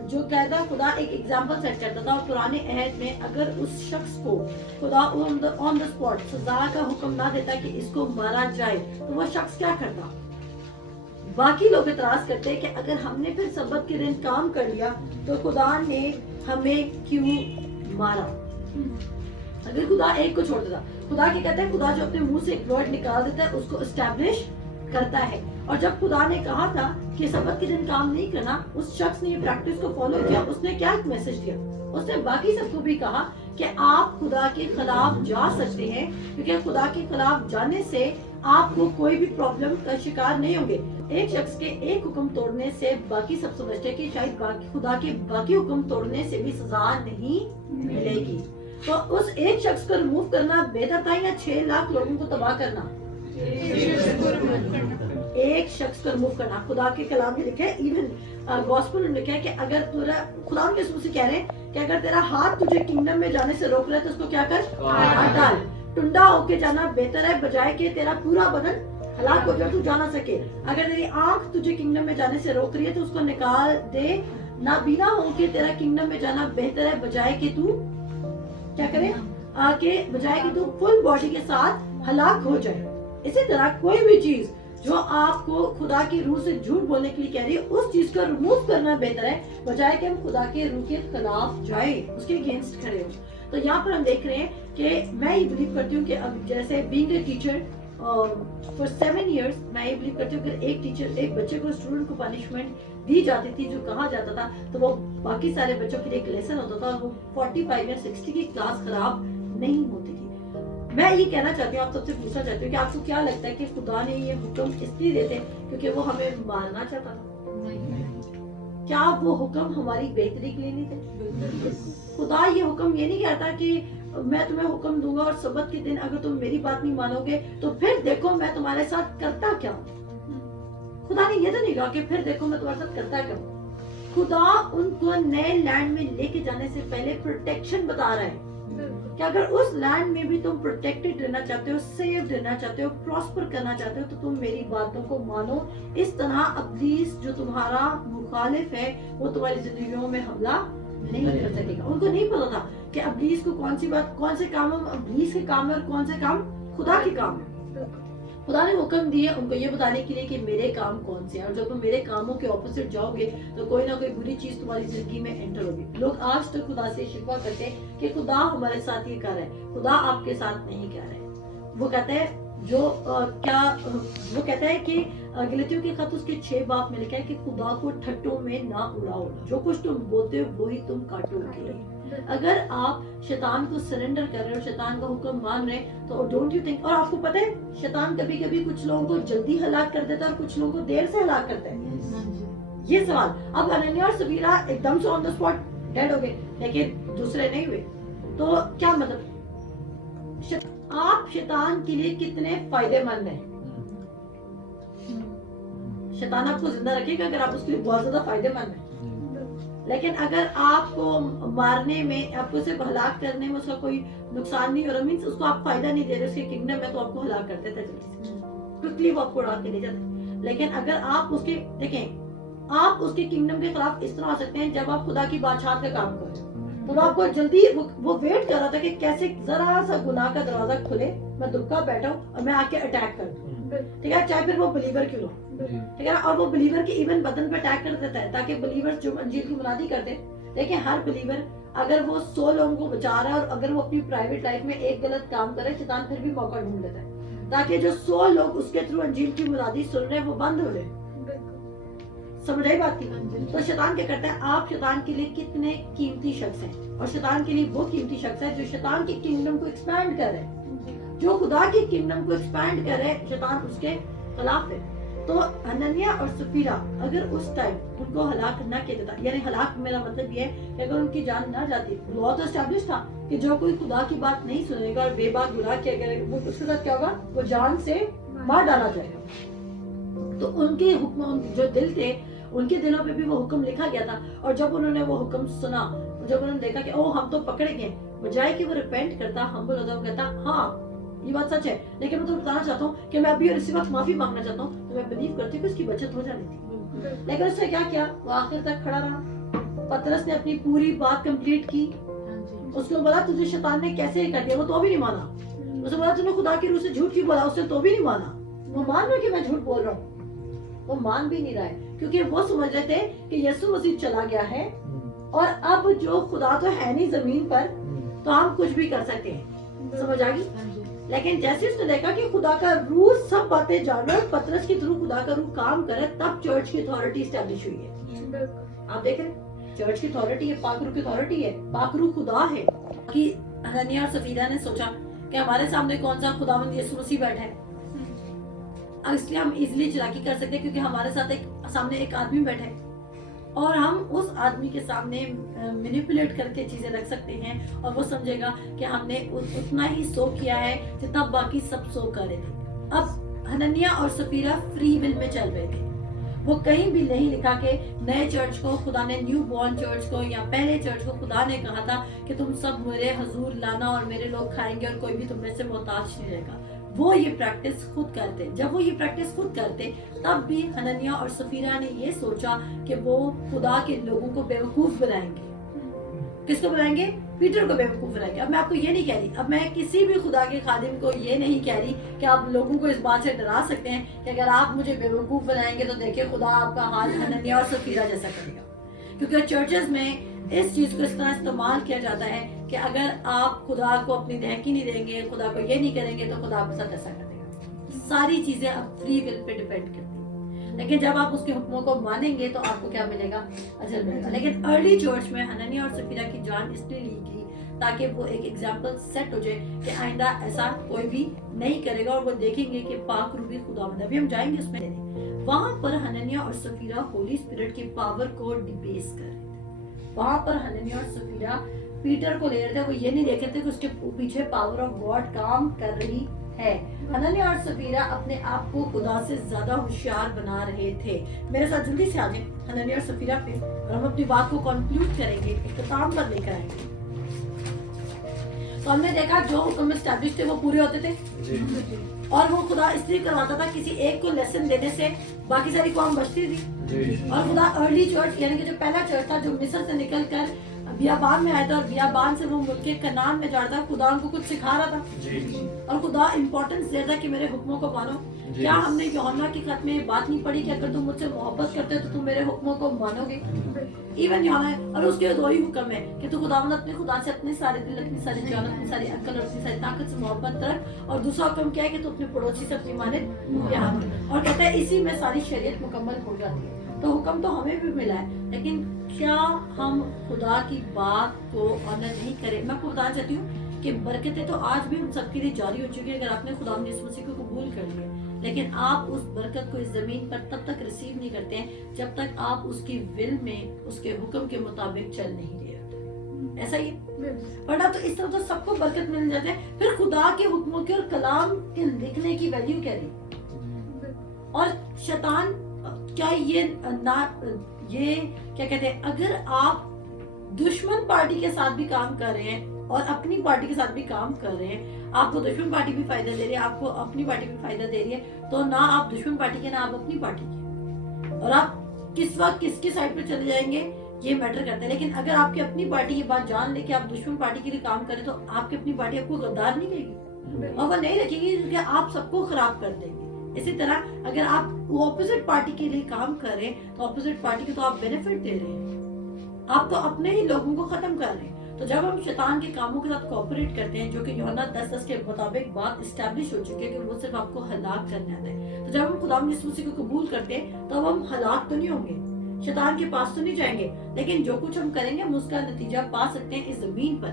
जो कहता खुदा एक एग्जाम्पल सेट करता था। और पुराने अहद में अगर उस शख्स को खुदा ऑन द स्पॉट सजा का हुक्म ना देता कि इसको मारा जाए तो वह शख्स क्या करता? बाकी लोग इतराज करते हैं कि अगर हमने फिर सबत के दिन काम कर लिया तो खुदा ने हमें क्यों मारा? अगर खुदा एक को छोड़ देता, खुदा क्या कहता है? खुदा जो अपने मुंह से एक वर्ड निकाल देता है उसको एस्टैब्लिश करता है। और जब खुदा ने कहा था कि सबत के दिन काम नहीं करना, उस शख्स ने ये प्रैक्टिस को फॉलो किया। उसने क्या एक मैसेज दिया? उसने बाकी सबको भी कहा कि आप खुदा के खिलाफ जा सकते हैं क्योंकि खुदा के खिलाफ जाने से आपको कोई भी प्रॉब्लम का शिकार नहीं होंगे। एक शख्स के एक हुक्म तोड़ने से बाकी सब समझते हैं कि शायद खुदा के बाकी हुक्म तोड़ने से भी सजा नहीं मिलेगी। तो उस एक शख्स को रिमूव करना बेहतर था या 6 लाख लोगों को तबाह करना? एक शख्स को रिमूव करना। खुदा के कलाम में लिखा है, इवन गॉस्पेल में लिखा है कि अगर तेरा खुदा के से कह रहे हैं कि अगर तेरा हाथ तुझे किंगडम में जाने से रोक रहा है तो उसको क्या कर? काट डाल। टुंडा होके जाना बेहतर है बजाय कि तेरा पूरा बदन हलाक हो जाए तू जा ना सके। अगर तेरी आंख तुझे किंगडम में जाने से रोक रही है तो उसको निकाल दे। नाबीना होके तेरा किंगडम में जाना बेहतर है बजाय कि तू क्या करे? आके बजाय कि तू फुल बॉडी के साथ हलाक हो जाए। इसी तरह कोई भी चीज जो आपको खुदा की रूह से झूठ बोलने के लिए कह रही है उस चीज को रिमूव करना बेहतर है बजाय कि हम खुदा के रूह के खिलाफ जाए, उसके अगेंस्ट खड़े हो। तो यहाँ पर हम देख रहे हैं कि मैं ये बिलीव करती हूँ कि अब जैसे being a teacher for 7 years मैं ये बिलीव करती हूँ कि एक टीचर एक बच्चे को स्टूडेंट को पनिशमेंट दी जाती थी जो कहा जाता था तो वो बाकी सारे बच्चों के लिए एक लेसन होता था और वो 45 या 60 की क्लास खराब नहीं होती थी। मैं ये कहना चाहती हूँ, आप सबसे पूछना चाहती हूँ कि आपको क्या लगता है कि खुदा ने ये हुक्म इसलिए देते क्योंकि वो हमें मारना चाहता था? क्या वो हुक्म हमारी बेहतरी के लिए नहीं थे? खुदा ये हुक्म ये नहीं कहता कि मैं तुम्हें हुक्म दूंगा और सबत के दिन अगर तुम मेरी बात नहीं मानोगे तो फिर देखो मैं तुम्हारे साथ करता क्या हूँ। खुदा ने ये तो नहीं कहा कि फिर देखो मैं तुम्हारे साथ करता क्या हूँ। खुदा उनको नए लैंड में लेके जाने से पहले प्रोटेक्शन बता रहा है कि अगर उस लैंड में भी तुम प्रोटेक्टेड रहना चाहते हो, सेफ रहना चाहते हो, प्रॉस्पर करना चाहते हो तो तुम मेरी बातों को मानो। इस तरह अब्लीस जो तुम्हारा मुखालिफ है वो तुम्हारी जिंदगियों में हमला नहीं कर सकेगा। उनको नहीं पता था कि अब्लीस को कौन सी बात, कौन से काम अब्लीस के काम है और कौन से काम खुदा के काम है। खुदा ने हुक्म दिए उनको ये बताने के लिए कि मेरे काम कौन से हैं और जब तुम मेरे कामों के ऑपोजिट जाओगे तो कोई ना कोई बुरी चीज तुम्हारी जिंदगी में एंटर होगी। लोग आज तक खुदा से शिकवा करते हैं कि खुदा हमारे साथ ये कर रहा है, खुदा आपके साथ नहीं कर रहा है। वो कहता है वो कहता है कि गलतियों के खत उसके 6 बाब में लिखा है कि खुदा को ठट्टों में ना उड़ाओ, जो कुछ तुम बोलते हो वही तुम काटोगे। अगर आप शैतान को सरेंडर कर रहे हो, शैतान का हुक्म मान रहे हैं तो डोंट यू थिंक, और आपको पता है शैतान कभी कभी कुछ लोगों को जल्दी हलाक कर देता है और कुछ लोगों को देर से हलाक करता है। ये सवाल, अब हनन्याह और सफीरा एकदम से ऑन द स्पॉट डेड हो गए लेकिन दूसरे नहीं हुए, तो क्या मतलब आप शैतान के लिए कितने फायदेमंद हैं? शैतान आपको जिंदा रखेगा अगर आप उसके लिए बहुत ज्यादा फायदेमंद हैं, लेकिन अगर आपको मारने में, आपको सिर्फ हलाक करने में उसका कोई नुकसान नहीं हो रहा, मीन्स उसको आप फायदा नहीं दे रहे उसके किंगडम में, तो आपको हलाक कर देता है जल्दी से, क्विकली वो आपको उड़ा के ले जाता है। لیکن اگر آپ اس کے دیکھیں آپ اس کے کنگڈم کے خلاف اس طرح آ سکتے ہیں جب آپ خدا کی بادشاہت کا کام کریں تو آپ کو جلدی وہ ویٹ کر رہا تھا کہ کیسے ذرا سا گناہ کا دروازہ کھلے میں دبکا بیٹھا ہوں اور میں آ کے اٹیک کر دوں ٹھیک ہے چاہے پھر وہ بلیور کیوں ہو ٹھیک ہے اور وہ بلیور کے ایون بدن پہ اٹیک کر دیتا ہے تاکہ بلیور جو انجیل کی منادی کرتے دیکھیں ہر بلیور اگر وہ 100 لوگوں کو بچا رہا ہے اور اگر وہ اپنی پرائیویٹ لائف میں ایک غلط کام کرے شیطان پھر بھی موقع ڈھونڈ لیتا ہے تاکہ جو 100 لوگ اس کے تھرو انجیل کی منادی سن رہے ہیں وہ بند ہو رہے سمجھ آئی بات کی تو شیطان کیا کرتا ہے آپ شیطان کے لیے کتنے قیمتی شخص ہیں اور شیطان کے لیے وہ قیمتی شخص ہے جو شیطان کی کنگڈم کو ایکسپینڈ کر رہے جو خدا کی کنگڈم کو ایکسپینڈ کر رہے شیطان اس کے خلاف ہے تو حنانیہ اور سفیرہ اگر اس ٹائم ان کو ہلاک نہ کیا جاتا یعنی ہلاک میرا مطلب یہ ہے کہ اگر ان کی جان نہ جاتی لا تو اسٹیبلش تھا کہ جو کوئی خدا کی بات نہیں سنے گا اور بے باک گناہ کیا کرے گا وہ اس کے ساتھ کیا ہوگا وہ جان سے مار ڈالا جائے گا تو ان کے حکم جو دل تھے ان کے دلوں پہ بھی وہ حکم لکھا گیا تھا اور جب انہوں نے وہ حکم سنا جب انہوں نے دیکھا کہ او ہم تو پکڑے گئے بجائے کہ وہ ریپینٹ کرتا ہمبل ہوتا وہ کہتا ہاں یہ بات سچ ہے لیکن میں تو بتانا چاہتا ہوں کہ میں ابھی اور اسی وقت معافی مانگنا چاہتا ہوں تو میں بلیو کرتی ہوں کہ اس کی بچت ہو جانی تھی لیکن اس نے کیا وہ آخر تک کھڑا رہا پترس نے اپنی پوری بات کمپلیٹ کی اس کو بولا تجھے شیطان نے کیسے کر دیا وہ تو بھی نہیں مانا اس نے بولا تم نے خدا کی روح سے جھوٹ کیوں بولا اس نے تو بھی نہیں مانا وہ مان رہا کہ میں جھوٹ بول رہا ہوں وہ مان بھی نہیں رہا ہے کیونکہ وہ سمجھ رہے تھے کہ یسوع مسیح چلا گیا ہے اور اب جو خدا تو ہے نہیں زمین پر تو ہم کچھ بھی کر سکتے ہیں سمجھ آ گئی لیکن جیسے اس نے دیکھا کہ خدا کا روح سب باتیں جانا اور پترس کے تھرو خدا کا روح کام کرے تب چرچ کی اتھارٹی اسٹیبلش ہوئی ہے آپ دیکھ رہے ہیں چرچ کی اتھارٹی ہے پاک روح کی اتھارٹی ہے پاک روح خدا ہے کہ حنانیہ اور سفیرہ نے سوچا کہ ہمارے سامنے کون سا خداوند یسوع مسیح بیٹھا ہے اس لیے ہم ایزیلی چلاکی کر سکتے ہیں کیونکہ ہمارے ساتھ سامنے ایک آدمی بیٹھا ہے اور ہم اس آدمی کے سامنے مینیپولیٹ کر کے چیزیں رکھ سکتے ہیں اور وہ سمجھے گا کہ ہم نے اتنا ہی سو کیا ہے جتنا باقی سب سو کر رہے تھے اب حنانیہ اور سفیرہ فری ول میں چل رہے تھے وہ کہیں بھی نہیں لکھا کہ نئے چرچ کو خدا نے نیو بورن چرچ کو یا پہلے چرچ کو خدا نے کہا تھا کہ تم سب میرے حضور لانا اور میرے لوگ کھائیں گے اور کوئی بھی تم میں سے محتاج نہیں رہے گا وہ یہ پریکٹس خود کرتے جب وہ یہ پریکٹس خود کرتے تب بھی حنانیہ اور سفیرہ نے یہ سوچا کہ وہ خدا کے لوگوں کو بیوقوف بنائیں گے کس کو بنائیں گے پیٹر کو بیوقوف بنائیں گے اب میں آپ کو یہ نہیں کہہ رہی اب میں کسی بھی خدا کے خادم کو یہ نہیں کہہ رہی کہ آپ لوگوں کو اس بات سے ڈرا سکتے ہیں کہ اگر آپ مجھے بیوقوف بنائیں گے تو دیکھیں خدا آپ کا حال حنانیہ اور سفیرہ جیسا کرے گا کیونکہ چرچز میں اس چیز کو اس طرح استعمال کیا جاتا ہے کہ اگر آپ خدا کو اپنی دہکی نہیں دیں گے خدا کو یہ نہیں کریں گے تو خدا آپ کے ساتھ ایسا کر دے گا ساری چیزیں اب فری ول پہ ڈیپینڈ کرتی ہیں لیکن جب آپ اس کے حکموں کو مانیں گے تو آپ کو کیا ملے گا اجر ملے گا لیکن ارلی چرچ میں حنانیہ اور سفیرہ کی جان اس لیے لی گئی تاکہ وہ ایک ایگزامپل سیٹ ہو جائے کہ آئندہ ایسا کوئی بھی نہیں کرے گا اور وہ دیکھیں گے کہ پاک روح بھی خداوند ابھی ہم جائیں گے اس میں وہاں پر حنانیہ اور سفیرہ ہولی اسپرٹ کی پاور کو ڈیبیس کر رہے تھے وہاں پر حنانیہ اور سفیرہ پیٹر کو لے رہے تھے وہ یہ نہیں دیکھ رہے تھے کہ اس کے پیچھے پاور آف گاڈ کام کر رہی ہے حنانیہ اور سفیرہ اپنے آپ کو خدا سے زیادہ ہوشیار بنا رہے تھے میرے ساتھ جلدی سے آ جائیں حنانیہ اور سفیرہ پہ اور ہم اپنی بات کو کنکلوڈ کریں گے اختتام پر لے کر آئیں گے تو ہم نے دیکھا جو حکم اسٹیبلش تھے وہ پورے ہوتے تھے اور وہ خدا اس لیے کرواتا تھا کسی ایک کو لیسن دینے سے باقی ساری قوم بچتی تھی اور خدا ارلی چرچ یعنی کہ جو پہلا چرچ تھا جو مصر سے نکل کر بیابان میں آیا تھا اور بیابان سے وہ ملک کنعان میں جا رہا تھا خدا ان کو کچھ سکھا رہا تھا اور خدا امپورٹنس دے رہا کہ میرے حکموں کو مانو کیا ہم نے یوحنا کی خط میں یہ بات نہیں پڑھی کہ اگر تم مجھ سے محبت کرتے ہو تو تم میرے حکموں کو مانو گے ایون یوحنا ہے اور اس کے دو ہی حکم ہے کہ تو خداوند اپنے خدا سے اپنے سارے دل اپنی ساری جان اپنی ساری عقل اور اپنی ساری طاقت سے محبت رکھ اور دوسرا حکم کیا ہے کہ تو اپنے پڑوسی سے اپنی مانند پیار کر اور کہتا ہے اسی میں ساری شریعت مکمل ہو جاتی ہے تو حکم تو ہمیں بھی ملا ہے لیکن کیا ہم خدا کی بات کو آنر نہیں کریں میں آپ کو بتانا چاہتی ہوں کہ برکتیں تو آج بھی ہم سب کے لیے جاری ہو چکی ہے اگر آپ نے خدا یسوع مسیح کو قبول کر لیا لیکن آپ اس برکت کو اس زمین پر تب تک ریسیو نہیں کرتے ہیں جب تک آپ اس کی ول میں اس کے حکم کے مطابق چل نہیں رہے ہوتے ایسا ہی ہے ورنہ تو اس طرح تو سب کو برکت مل جاتے ہیں پھر خدا کے حکموں کے اور کلام کے لکھنے کی ویلیو کیا دی اور شیطان کیا یہ کیا کہتے ہیں اگر آپ دشمن پارٹی کے ساتھ بھی کام کر رہے ہیں اور اپنی پارٹی کے ساتھ بھی کام کر رہے ہیں, آپ کو دشمن پارٹی بھی فائدہ دے رہی ہے, آپ کو اپنی پارٹی بھی فائدہ دے رہی ہے, تو نہ آپ دشمن پارٹی کے نہ آپ اپنی پارٹی کے, اور آپ کس وقت کس کی سائڈ پہ چلے جائیں گے یہ میٹر کرتا ہے. لیکن اگر آپ کی اپنی پارٹی یہ بات جان لے کہ آپ دشمن پارٹی کے لیے کام کریں تو آپ کی اپنی پارٹی آپ کو غدار نہیں کہے گی, اور وہ نہیں رکھے گی کیونکہ آپ سب کو خراب کر دیں گے. اسی طرح اگر آپ اپوزٹ پارٹی کے لیے کام کر رہے ہیں تو اپوزٹ پارٹی کو تو آپ بینیفٹ دے رہے ہیں, آپ تو اپنے ہی لوگوں کو ختم کر رہے ہیں. تو جب ہم شیطان کے کاموں کے ساتھ کوپریٹ کرتے ہیں, جو کہ یوحنا 10:10 کے مطابق بات اسٹیبلش ہو چکی ہے کہ وہ صرف آپ کو ہلاک کرنے آتا ہے, تو جب ہم خدا یسوع مسیح کو قبول کرتے ہیں تو اب ہم ہلاک تو نہیں ہوں گے, شیطان کے پاس تو نہیں جائیں گے, لیکن جو کچھ ہم کریں گے ہم اس کا نتیجہ پا سکتے ہیں اس زمین پر.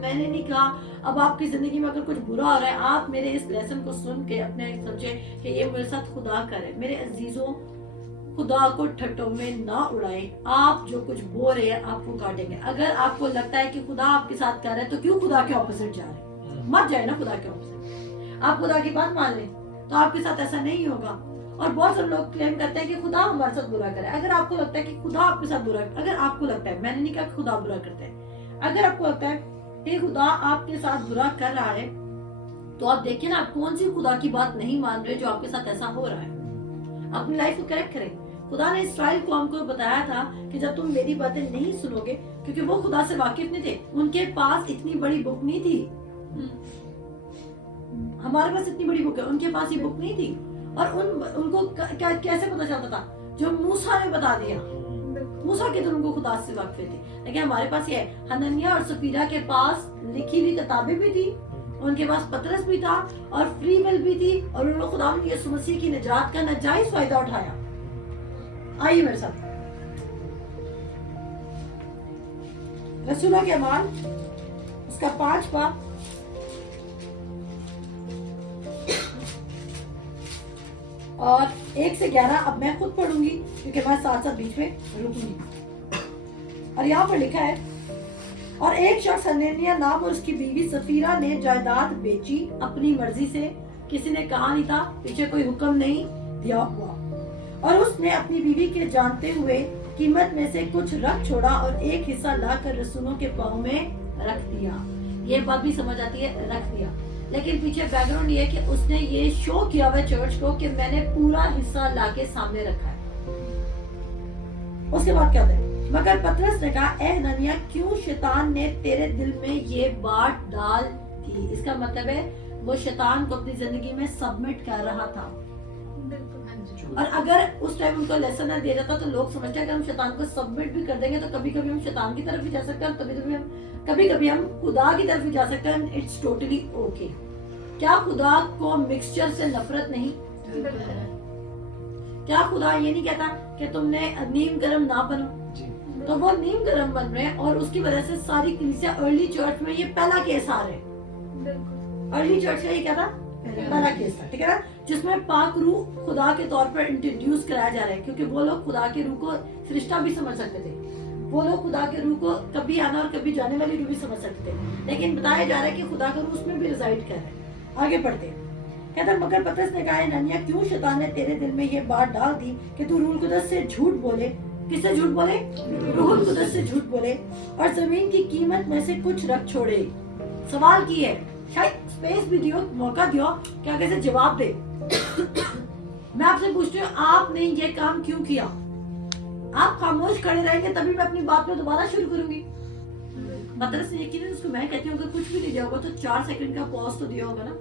میں نے نہیں کہا اب آپ کی زندگی میں اگر کچھ برا ہو رہا ہے, آپ میرے اس لیسن کو سن کے اپنے سمجھے کہ یہ میرے ساتھ خدا کرے. میرے عزیزوں, خدا کو ٹھٹوں میں نہ اڑائیں, آپ جو کچھ بول رہے ہیں آپ کو کاٹیں گے. اگر آپ کو لگتا ہے کہ خدا آپ کے ساتھ کر رہا ہے تو کیوں خدا کے اپوزٹ جا رہے ہیں؟ مت جائے نا خدا کے اپوزٹ, آپ خدا کی بات مان لیں تو آپ کے ساتھ ایسا نہیں ہوگا. اور بہت سے لوگ کلیم کرتے ہیں کہ خدا ہمارے ساتھ برا کرے. اگر آپ کو لگتا ہے کہ خدا آپ کے ساتھ برا, اگر آپ کو لگتا ہے, میں نے نہیں کہا کہ خدا برا کرتا ہے, اگر آپ کو لگتا ہے کہ خدا آپ کے ساتھ برا کر رہا ہے تو آپ دیکھیں نا آپ کون سی خدا کی بات نہیں مان رہے جو آپ کے ساتھ ایسا ہو رہا ہے. اپنی لائف کو کریکٹ کریں. خدا نے اسرائیل قوم کو بتایا تھا کہ جب تم میری باتیں نہیں سنو گے, کیونکہ وہ خدا سے واقف نہیں تھے, ان کے پاس اتنی بڑی بک نہیں تھی, ہمارے پاس اتنی بڑی بک ہے, ان کے پاس یہ بک نہیں تھی. اور ان کو کیسے پتا چلتا تھا؟ جو موسیٰ نے بتا دیا, موسیٰ کے دن ان کو خدا سے واقف تھے. لیکن ہمارے پاس یہ ہے, حنانیہ اور سفیرہ کے پاس لکھی ہوئی کتابیں بھی تھی, ان کے پاس پطرس بھی تھا اور فری ول بھی تھی, اور انہوں نے خدا یسوع مسیح کی نجات کا ناجائز فائدہ اٹھایا. آئیے میرے ساتھ رسولوں کے اعمال اس کا 5 باب اور 1 سے 11. اب میں خود پڑھوں گی کیونکہ میں ساتھ ساتھ بیچ میں رکوں گی. اور یہاں پر لکھا ہے, اور ایک شخص حنانیہ نام اور اس کی بیوی سفیرہ نے جائیداد بیچی اپنی مرضی سے, کسی نے کہا نہیں تھا, پیچھے کوئی حکم نہیں دیا ہوا, اور اس نے اپنی بیوی کے جانتے ہوئے قیمت میں سے کچھ رکھ چھوڑا اور ایک حصہ لا کر رسولوں کے پاؤں میں رکھ دیا. یہ بات بھی سمجھ آتی ہے, رکھ دیا, لیکن پیچھے بیک گراؤنڈ یہ ہے کہ اس نے یہ شو کیا ہوا چرچ کو کہ میں نے پورا حصہ لا کے سامنے رکھا ہے. اس کے بعد کیا ہوتا ہے؟ مگر پطرس نے کہا, اے حنانیہ, کیوں شیطان نے تیرے دل میں یہ بات ڈال دی؟ اس کا مطلب ہے وہ شیطان کو اپنی زندگی میں سبمٹ کر رہا تھا. اور اگر اس ٹائم ان کو لیسن نہ دیا جاتا تو لوگ سمجھتے ہیں کہ ہم شیطان کو سبمٹ بھی کر دیں گے تو کبھی کبھی ہم شیطان کی طرف بھی جا سکتے ہیں, کبھی کبھی ہم خدا کی طرف بھی جا سکتے ہیں. It's totally okay. کیا خدا کو مکسچر سے نفرت نہیں؟ کیا خدا یہ نہیں کہتا کہ تم نے نیم گرم نہ بنو؟ تو وہ نیم گرم بن رہے ہیں, اور اس کی وجہ سے ساری کلیسیا ارلی چرچ میں یہ پہلا کیس آ رہے ہیں. ارلی چرچ کا یہ کیا تھا؟ پہلا کیس تھا, ٹھیک ہے نا, جس میں پاک روح خدا کے طور پر انٹروڈیوس کرایا جا رہا ہے, کیونکہ وہ لوگ خدا کے روح کو فرشتہ بھی سمجھ سکتے تھے, وہ لوگ خدا کے روح کو کبھی آنا اور کبھی جانے والی روح بھی سمجھ سکتے تھے, لیکن بتایا جا رہا ہے کہ خدا کا روح اس میں بھی ریزائڈ کر رہا ہے. آگے پڑھتے ہیں. کہتا ہے, مگر پطرس نے کہا, حنانیہ, کیوں شیطان نے تیرے دل میں یہ بات ڈال دی کہ تو روح القدس سے جھوٹ بولے؟ کس سے جھوٹ بولے؟ روح القدس سے جھوٹ بولے, اور زمین کی قیمت میں سے کچھ رکھ چھوڑے. سوال کی ہے, شاید سپیس بھی دیو, موقع دیو کہ آگے سے جواب دے. میں آپ سے پوچھتی ہوں, آپ نے یہ کام کیوں کیا؟ آپ خاموش کھڑے رہیں گے تبھی میں اپنی بات میں دوبارہ شروع کروں گی. پطرس نے یقیناً اس کو میں کہتی ہوں اگر کچھ بھی نہیں دیا ہوگا تو 4 سیکنڈ کا پاز تو دیا ہوگا نا,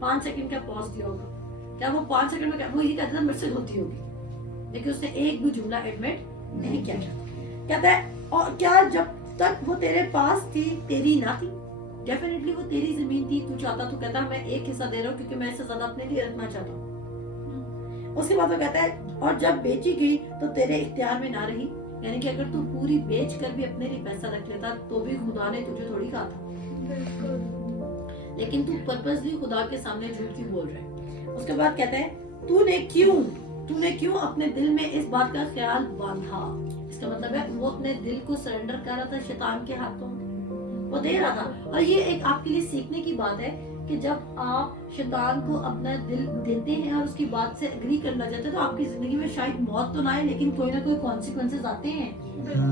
5 سیکنڈ کا پاز دیا ہوگا. کیا وہ 5 سیکنڈ میں وہ یہ کہتا تھا مجھ سے غلطی ہوگی, لیکن اس نے ایک بھی جملہ ایڈمٹ نہیں کیا. کہتا ہے, اور کیا جب تک وہ تیرے پاس تھی تیری نہ تھی؟ ڈیفینیٹلی وہ تیری زمین تھی, تو چاہتا تو کہتا میں ایک حصہ دے رہا ہوں کیونکہ میں اس سے زیادہ اپنے لیے رکھنا چاہتا ہوں. اس کے بعد وہ کہتا ہے, اور جب بیچی گئی تو تیرے اختیار میں نہ رہی. یعنی کہ اگر تو پوری بیچ کر بھی اپنے لیے پیسہ رکھ لیتا تو بھی خدا نے تجھے تھوڑی کہا تھا, لیکن تو پرپسلی خدا کے سامنے جھوٹ کیوں بول رہا ہے. اس کے بعد کہتا ہے, تو نے کیوں اپنے دل میں اس بات کا خیال باندھا؟ اس کا مطلب ہے وہ اپنے دل کو سرنڈر کر رہا تھا شیطان کے ہاتھوں, وہ دے رہا تھا. اور یہ ایک آپ کے لیے سیکھنے کی بات ہے کہ جب آپ شیطان کو اپنا دل دیتے ہیں اور اس کی بات سے اگری کرنا چاہتے ہیں تو آپ کی زندگی میں شاید موت تو نہ آئے لیکن کوئی نہ کوئی کانسیکوینسز آتے ہیں.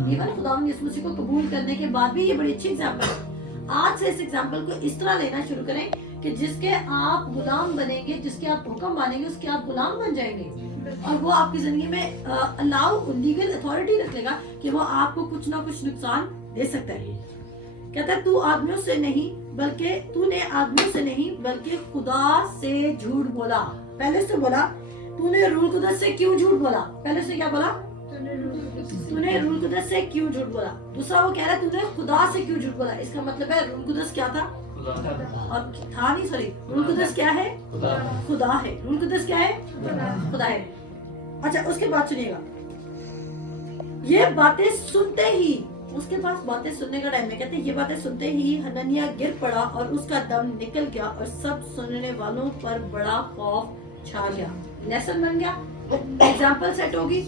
ایون خدا یسوع مسیح کو قبول کرنے کے بعد بھی یہ بڑی اچھی ایگزامپل ہے. आज से इस एग्जाम्पल को इस तरह लेना शुरू करें कि जिसके आप गुलाम बनेंगे, जिसके आप हुक्म मानेंगे, उसके आप गुलाम बन जाएंगे और वो आपकी जिंदगी में अलाउ लीगल अथॉरिटी रख लेगा कि वो आपको कुछ ना कुछ नुकसान दे सकता है। कहता है तूने आदमियों से नहीं बल्कि खुदा से झूठ बोला। पहले से बोला तूने रूल कुदरत से क्यों झूठ बोला, पहले से क्या बोला, तूने रूल कुदरत से क्यों झूठ बोला। दूसरा वो कह रहा है तूने खुदा से क्यों झूठ बोला। इसका मतलब है रूल कुदरत क्या था, और था नहीं, सॉरी, रूल कुदरत क्या है, खुदा है। रूल कुदरत क्या है, खुदा है। अच्छा, उसके बाद सुनिएगा, ये बातें सुनते ही, उसके पास बातें सुनने का टाइम है। कहते हैं ये बातें सुनते ही हननिया गिर पड़ा और उसका दम निकल गया और सब सुनने वालों पर बड़ा खौफ छा गया। लेसन बन गया, एग्जाम्पल सेट होगी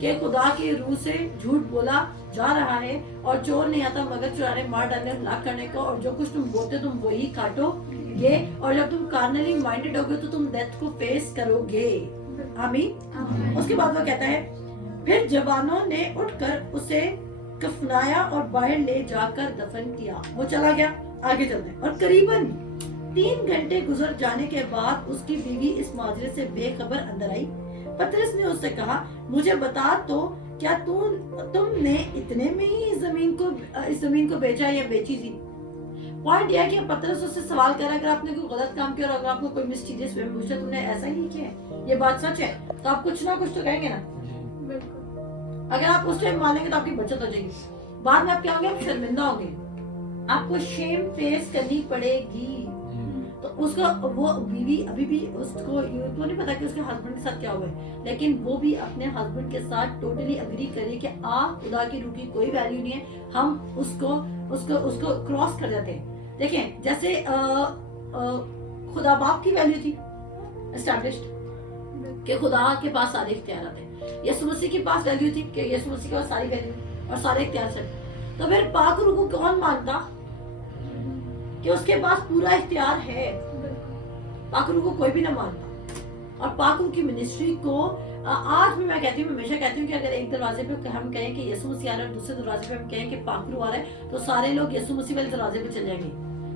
कि खुदा की रूह से झूठ बोला जा रहा है और चोर नहीं आता मगर चुराने, मार डालने, हलाक करने को, और जो कुछ तुम बोलते तुम वही काटोगे और जब तुम कार्नली माइंडेड होगे तो तुम डेथ को फेस करोगे। आमीन। उसके बाद वो कहता है फिर जवानों ने उठकर उसे कफनाया और बाहर ले जाकर दफन किया। वो चला गया, आगे चलते हैं। और करीबन 3 घंटे गुजर जाने के बाद उसकी बीवी इस माजरे से बेखबर अंदर आई। पतरस ने उससे कहा मुझे बता तो क्या तुमने इतने में ही इस जमीन को बेचा या बेची थी। पॉइंट यह है कि पतरस उससे सवाल कर रहा है, अगर आपने कोई गलत काम किया और अगर आपको कोई मिस्टीरियस वे पूछा तुमने ऐसा ही किया है, ये बात सच है, तो आप कुछ ना कुछ तो कहेंगे ना। अगर आप उस टाइम मानेंगे तो आपकी बचत हो जाएगी, बाद में आप क्या होंगे, आप शर्मिंदा होंगे, आपको शेम फेस करनी पड़ेगी। तो उसका वो बीवी अभी भी उसको तो नहीं पता कि उसके हस्बैंड के साथ क्या हुआ है, लेकिन वो भी अपने हस्बैंड के साथ टोटली अग्री करे कि खुदा की रूह की कोई वैल्यू नहीं है, हम उसको क्रॉस कर जाते हैं। देखें जैसे खुदा बाप की वैल्यू थी एस्टैब्लिश्ड कि खुदा के पास सारे इख्तियार थे, यीशु मसीह के पास वैल्यू थी कि यीशु मसीह के पास सारी वैल्यू और सारे इख्तियार थे। तो फिर पाक रूह को कौन मानता कि उसके पास पूरा इख्तियार है। पाक रूह को कोई भी ना मानता। और पाक रूह की मिनिस्ट्री को आज भी मैं कहती हूँ, हमेशा कहती हूँ कि अगर एक दरवाजे पे हम कहें कि यीशु मसीह आ रहा है और दूसरे दरवाजे पे हम कहें कि पाक रूह आ रहा है, तो सारे लोग यीशु मसीह वाले दरवाजे पे चले जाएंगे,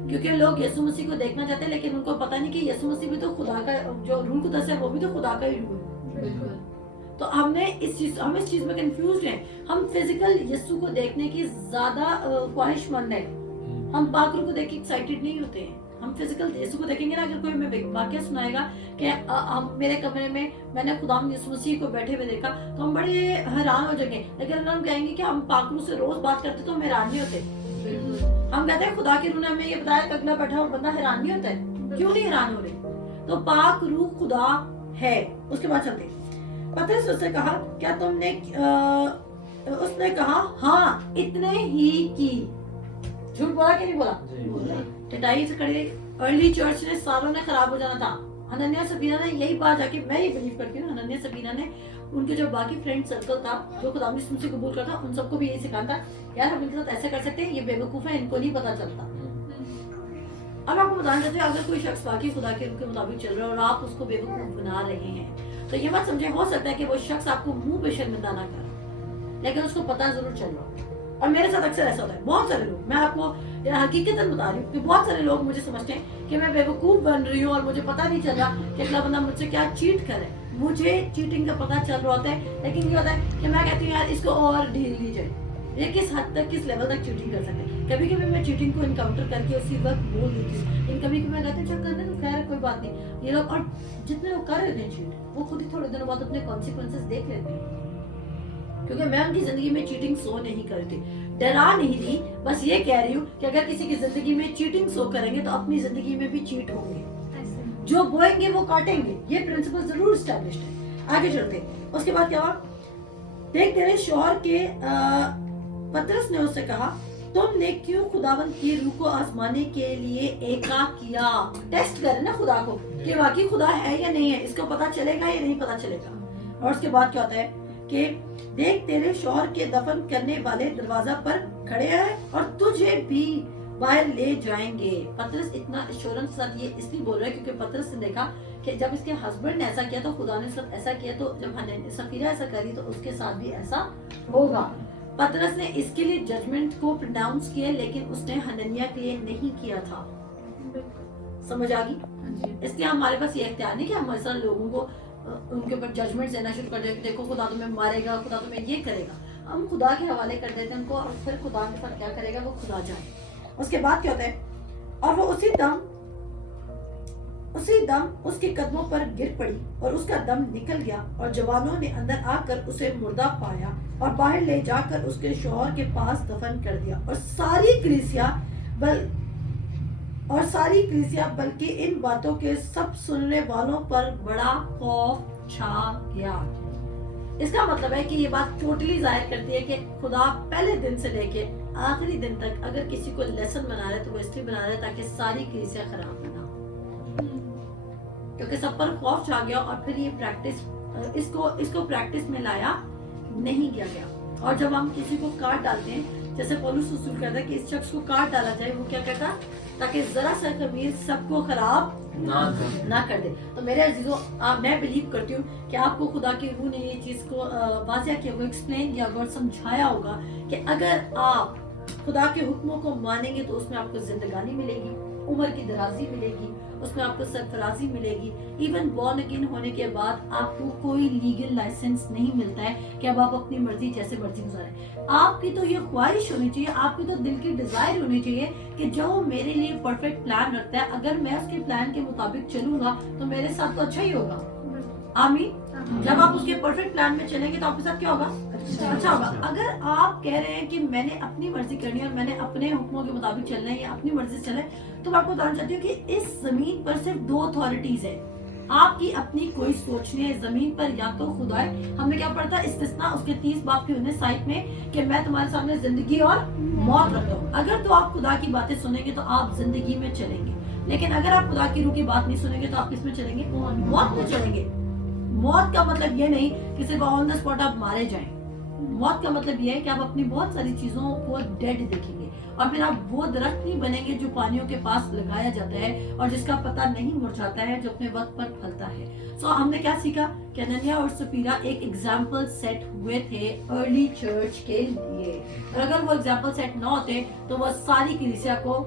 क्योंकि लोग यीशु मसीह को देखना चाहते हैं, लेकिन उनको पता नहीं कि यीशु मसीह भी तो खुदा का, जो रूह कुदस है वो भी तो खुदा का ही रूह है। तो हम इस चीज में कंफ्यूज हैं। हम फिजिकल यीशु को देखने की ज्यादा ख्वाहिशमंद है, हम पाक रूह को देख के एक्साइटेड नहीं होते हैं। हम फिजिकल यीशु को देखेंगे ना, अगर कोई हमें वाकया सुनाएगा कि मेरे कमरे में मैंने खुदा यीशु मसीह को बैठे हुए देखा, तो हम बड़े हैरान हो जाएंगे। लेकिन अगर हम कहेंगे कि हम पाक रूह से रोज बात करते तो हम हैरान नहीं होते। हम कहते हैं खुदा की रूह ने हमें ये बताया कि अगला बैठा और बंदा हैरान नहीं होता है, क्यों नहीं हैरान हो रहे। तो पाक रूह खुदा है। उसके बाद चलते पतरस उससे कहा क्या तुमने, उसने कहा हाँ इतने ही की। झूठ बोला कि नहीं बोला, टटाई से खड़ी। अर्ली चर्च ने सालों ने खराब हो जाना था। हनन्याह सफीरा ने यही बात जाके, मैं ये बिलीव करती हूँ, हनन्याह सफीरा ने उनके जो बाकी फ्रेंड सर्कल था जो खुदा यीशु मसीह कबूल करता, उन सबको भी यही सिखाता यार हम इनके साथ ऐसे कर सकते हैं, ये बेवकूफ है, इनको नहीं पता चलता। अब आपको बताना चाहते हैं अगर कोई शख्स बाकी खुदा के मुताबिक चल रहा है और आप उसको बेवकूफ बना रहे हैं, तो ये मत समझे, हो सकता है कि वो शख्स आपको मुंह पे शर्मिंदा ना करे, लेकिन उसको पता जरूर चल रहा। और मेरे साथ अक्सर ऐसा होता है, बहुत सारे लोग, मैं आपको हकीकतन बता रही हूँ कि बहुत सारे लोग मुझे समझते हैं कि मैं बेवकूफ बन रही हूँ और मुझे पता नहीं चल रहा कि अगला बंदा मुझसे क्या चीट करे। मुझे चीटिंग का पता चल रहा होता है, लेकिन ये होता है कि मैं कहती हूँ यार इसको और ढील दी जाए, ये किस हद तक, किस लेवल तक चीटिंग कर सकते हैं। कभी कभी मैं चीटिंग को इनकाउंटर करके उसी वक्त बोल देती हूँ, लेकिन कभी कभी मैं कहती हूँ चल करने तो खैर कोई बात नहीं। ये लोग, और जितने लोग कर रहे हैं चीट, वो खुद ही थोड़े दिनों बाद अपने कॉन्सिक्वेंसेस देख लेते हैं, क्योंकि मैं उनकी जिंदगी में चीटिंग सो नहीं करती, डरा नहीं रही, बस ये कह रही हूँ कि अगर किसी की जिंदगी में चीटिंग सो करेंगे तो अपनी जिंदगी में भी चीट होंगे, जो बोएंगे वो काटेंगे। ये प्रिंसिपल जरूर एस्टैब्लिश्ड है। आगे चलते, उसके बाद क्या हुआ, देख तेरे शौहर के पतरस ने उससे कहा तुमने क्यों खुदावंद की रूह को आजमाने के लिए एका किया। टेस्ट करे ना खुदा को कि वाकई खुदा है या नहीं है, इसको पता चलेगा या नहीं पता चलेगा। और उसके बाद क्या होता है कि देख तेरे शौहर के दफन करने वाले दरवाजा पर खड़े हैं और तुझे भी बाहर ले जाएंगे। पतरस इतना एश्योरेंस के साथ ये इसलिए बोल रहा है क्योंकि पतरस ने देखा कि जब इसके हस्बैंड ने ऐसा किया तो खुदा ने सब ऐसा किया, तो जब सफीरा ऐसा करी तो उसके साथ भी ऐसा होगा। पतरस ने इसके लिए जजमेंट को प्रोनाउंस किया, लेकिन उसने हनन्याह के लिए नहीं किया था। समझ आ गई? इसलिए हमारे पास ये इख्तियार नहीं कि हम ऐसा लोगों को उनके ऊपर जजमेंट देना शुरू कर दें कि देखो खुदा तुम्हें मारेगा, खुदा तुम्हें ये करेगा। हम खुदा के हवाले कर देते हैं उनको, और फिर खुदा के साथ क्या करेगा वो खुदा जाने। उसके बाद क्या होता है, और वो उसी दम उसके कदमों पर गिर पड़ी और उसका दम निकल गया, और जवानों ने अंदर आकर उसे मुर्दा पाया और बाहर ले जाकर उसके शौहर के पास दफन कर दिया। और सारी कलीसिया बल्कि इन बातों के सब सुनने वालों पर बड़ा खौफ छा गया। इसका मतलब है कि ये बात टोटली जाहिर करती है कि खुदा पहले दिन से लेके आखिरी दिन तक अगर किसी को लेसन बना रहा है तो वो इसलिए बना रहा है ताकि सारी कलीसिया खराब ना हो, क्योंकि सब पर खौफ छा गया। और फिर ये प्रैक्टिस इसको प्रैक्टिस में लाया नहीं किया गया। और जब हम किसी को काट डालते हैं, जैसे पौलुस रसूल कहता है कि इस शख्स को काट डाला जाए, वो क्या कहता, ताकि जरा सा कबीर सबको खराब ना कर दे। तो मेरे अजीजों, मैं बिलीव करती हूँ कि आपको खुदा की रूह ने ये चीज को वाज़िया किया होगा, एक्सप्लेन किया होगा और समझाया होगा कि अगर आप खुदा के हुक्मों को मानेंगे तो उसमें आपको जिंदगानी मिलेगी, उम्र की दराजी मिलेगी, उसमें आपको सरफराजी मिलेगी। इवन बॉर्न अगेन होने के बाद आपको कोई लीगल लाइसेंस नहीं मिलता है कि अब आप अपनी मर्जी जैसे मर्जी गुजारें। आपकी तो ये ख्वाहिश होनी चाहिए, आपकी तो दिल की डिजायर होनी चाहिए कि जो मेरे लिए परफेक्ट प्लान रखता है, अगर मैं उसके प्लान के मुताबिक चलूंगा तो मेरे साथ तो अच्छा ही होगा। आमीन। जब आप उसके परफेक्ट प्लान में चलेंगे तो आपके साथ क्या होगा, अच्छा होगा। अगर आप कह रहे हैं कि मैंने अपनी मर्जी करनी है और मैंने अपने हुक्मों के मुताबिक चलना है या अपनी मर्जी से चलना है, तो मैं आपको बताना चाहती हूँ कि इस जमीन पर सिर्फ दो अथॉरिटीज है। आपकी अपनी कोई सोच नहीं है जमीन पर, या तो खुदा है। हमने क्या पढ़ा था इस्तिस्ना उसके 30 बाब के 19 साइड में कि मैं तुम्हारे सामने जिंदगी और मौत रखता हूँ। अगर तो आप खुदा की बातें सुनेंगे तो आप जिंदगी में चलेंगे, लेकिन अगर आप खुदा की रूह की बात नहीं सुनेंगे तो आप किस में चलेंगे, मौत में चलेंगे। मौत का मतलब ये नहीं कि सिर्फ ऑन द स्पॉट आप मारे जाएं। मौत का मतलब ये है कि आप अपनी बहुत सारी चीजों को डेड देखेंगे और फिर आप वो दरख्त नहीं बनेंगे जो पानियों के पास लगाया जाता है और जिसका पता नहीं मुरझाता है, जो अपने वक्त पर फलता है। सो हमने क्या सीखा कि हनन्याह और सफीरा एक एग्जाम्पल सेट हुए थे अर्ली चर्च के लिए, और अगर वो एग्जाम्पल सेट ना होते तो वो सारी कलीसिया को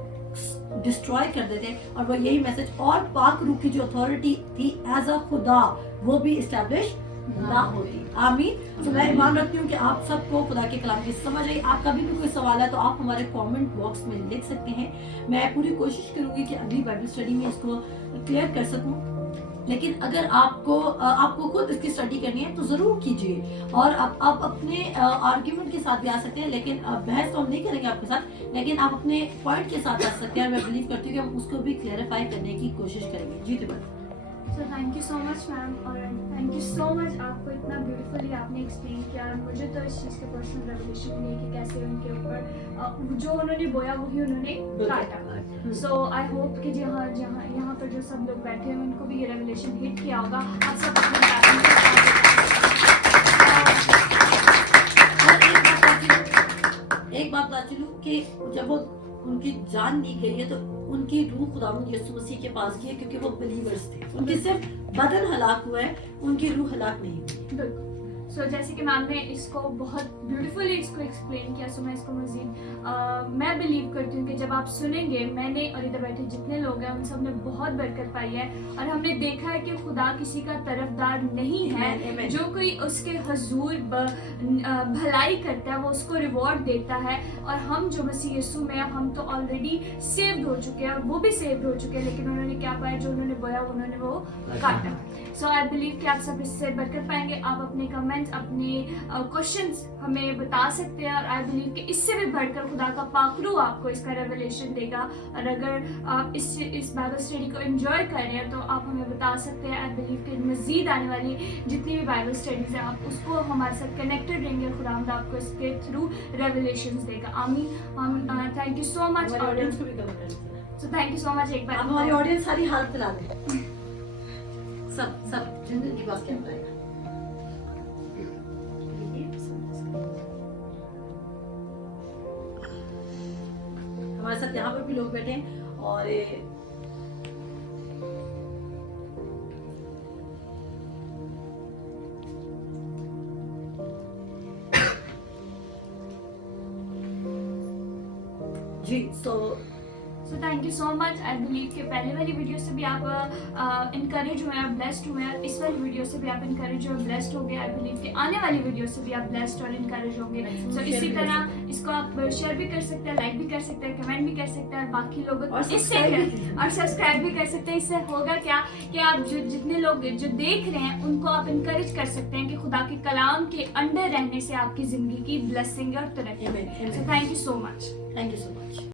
डिस्ट्रॉय कर देते और वो यही मैसेज और पाक रूह की जो अथॉरिटी थी एज अ खुदा वो भी इस्टेब्लिश ना होती। आमीन। तो मैं ईमान रखती हूँ कि आप सबको खुदा के कलाम की समझ आई। आपका भी कोई सवाल है तो आप हमारे कमेंट बॉक्स में लिख सकते हैं। मैं पूरी कोशिश करूंगी कि अगली बाइबल स्टडी में इसको क्लियर कर सकूं, लेकिन अगर आपको खुद इसकी स्टडी करनी है तो जरूर कीजिए और आप अपने आर्ग्यूमेंट के साथ भी आ सकते हैं, लेकिन बहस तो हम नहीं करेंगे आपके साथ, लेकिन आप अपने पॉइंट के साथ आ सकते हैं और मैं बिलीव करती हूँ कि हम उसको भी क्लैरिफाई करने की कोशिश करेंगे। जी Tibet. So thank you so much ma'am, और थैंक यू सो मच, आपको इतना ब्यूटीफुली आपने एक्सप्लेन किया। और मुझे तो इस चीज़ के पर्सनल रेवलेशन मिली कि कैसे उनके ऊपर जो उन्होंने बोया वही उन्होंने काटा। सो आई होप कि यहाँ यहाँ पर जो सब लोग बैठे हैं उनको भी ये रेवलेशन हिट किया होगा। आप सब अपने एक बात बता चलूं कि जब वो उनकी जान ली गई है तो उनकी रूह खुदावंद यीशु मसीह के पास गई है, क्योंकि वो बिलीवर्स थे। उनकी सिर्फ बदन हलाक हुआ है, उनकी रूह हलाक नहीं हुई। बिल्कुल। सो जैसे कि मैम ने इसको बहुत ब्यूटीफुली इसको एक्सप्लेन किया, सो मैं इसको मजीद मैं बिलीव करती हूँ कि जब आप सुनेंगे, मैंने और इधर बैठे जितने लोग हैं उन सब ने बहुत बरकत पाई है और हमने देखा है कि खुदा किसी का तरफदार नहीं है। जो कोई उसके हजूर भलाई करता है वो उसको रिवॉर्ड देता है, और हम जो मसीह यीशु में हम तो ऑलरेडी सेव्ड हो चुके हैं और वो भी सेव्ड हो चुके हैं, लेकिन उन्होंने क्या पाया, जो उन्होंने बोया उन्होंने वो काटा। सो आई बिलीव कि आप सब इससे बरकत पाएंगे। आप अपने कमेंट्स, अपने क्वेश्चंस हमें बता सकते हैं और आई बिलीव कि इससे भी बढ़कर खुदा का पाकरू आपको इसका रेवलेशन देगा। और अगर आप इस बाइबल स्टडी को एंजॉय कर रहे हैं तो आप हमें बता सकते हैं। आई बिलीव कि मजीद आने वाली जितनी भी बाइबल स्टडीज है आप उसको हमारे साथ कनेक्टेड रहेंगे, खुदावंद आपको इसके थ्रू रेवलेशंस देगा। आमीन। Thank you so much audience को भी कवर करें। सो थैंक यू सो मच। एक बार हमारी ऑडियंस सारी हालत ला दे, सब जिंदगी बस क्या बताएगा। हमारे साथ यहाँ पर भी लोग बैठे हैं और जी so so thank you so much. I believe कि पहले वाली वीडियो से भी आप इनकरेज हुए हैं, ब्लेस्ड हुए हैं, इस वाली वीडियो से भी आप इनकरेज और ब्लेस्ड हो गए। आई बिलीव कि आने वाली वीडियो से भी आप ब्लेस्ड और इनकरेज होंगे। सो इसी तरह इसको आप शेयर भी कर सकते हैं, लाइक भी कर सकते हैं, कमेंट भी कर सकते हैं, और बाकी लोगों और इससे सब्सक्राइब भी कीजिए। और सब्सक्राइब भी कर सकते हैं। इससे होगा क्या कि आप जितने लोग जो देख रहे हैं उनको आप इनकरेज कर सकते हैं कि खुदा के कलाम के अंडर रहने से आपकी जिंदगी की ब्लेसिंग और तरक्की है। सो thank you so much. Thank you so much.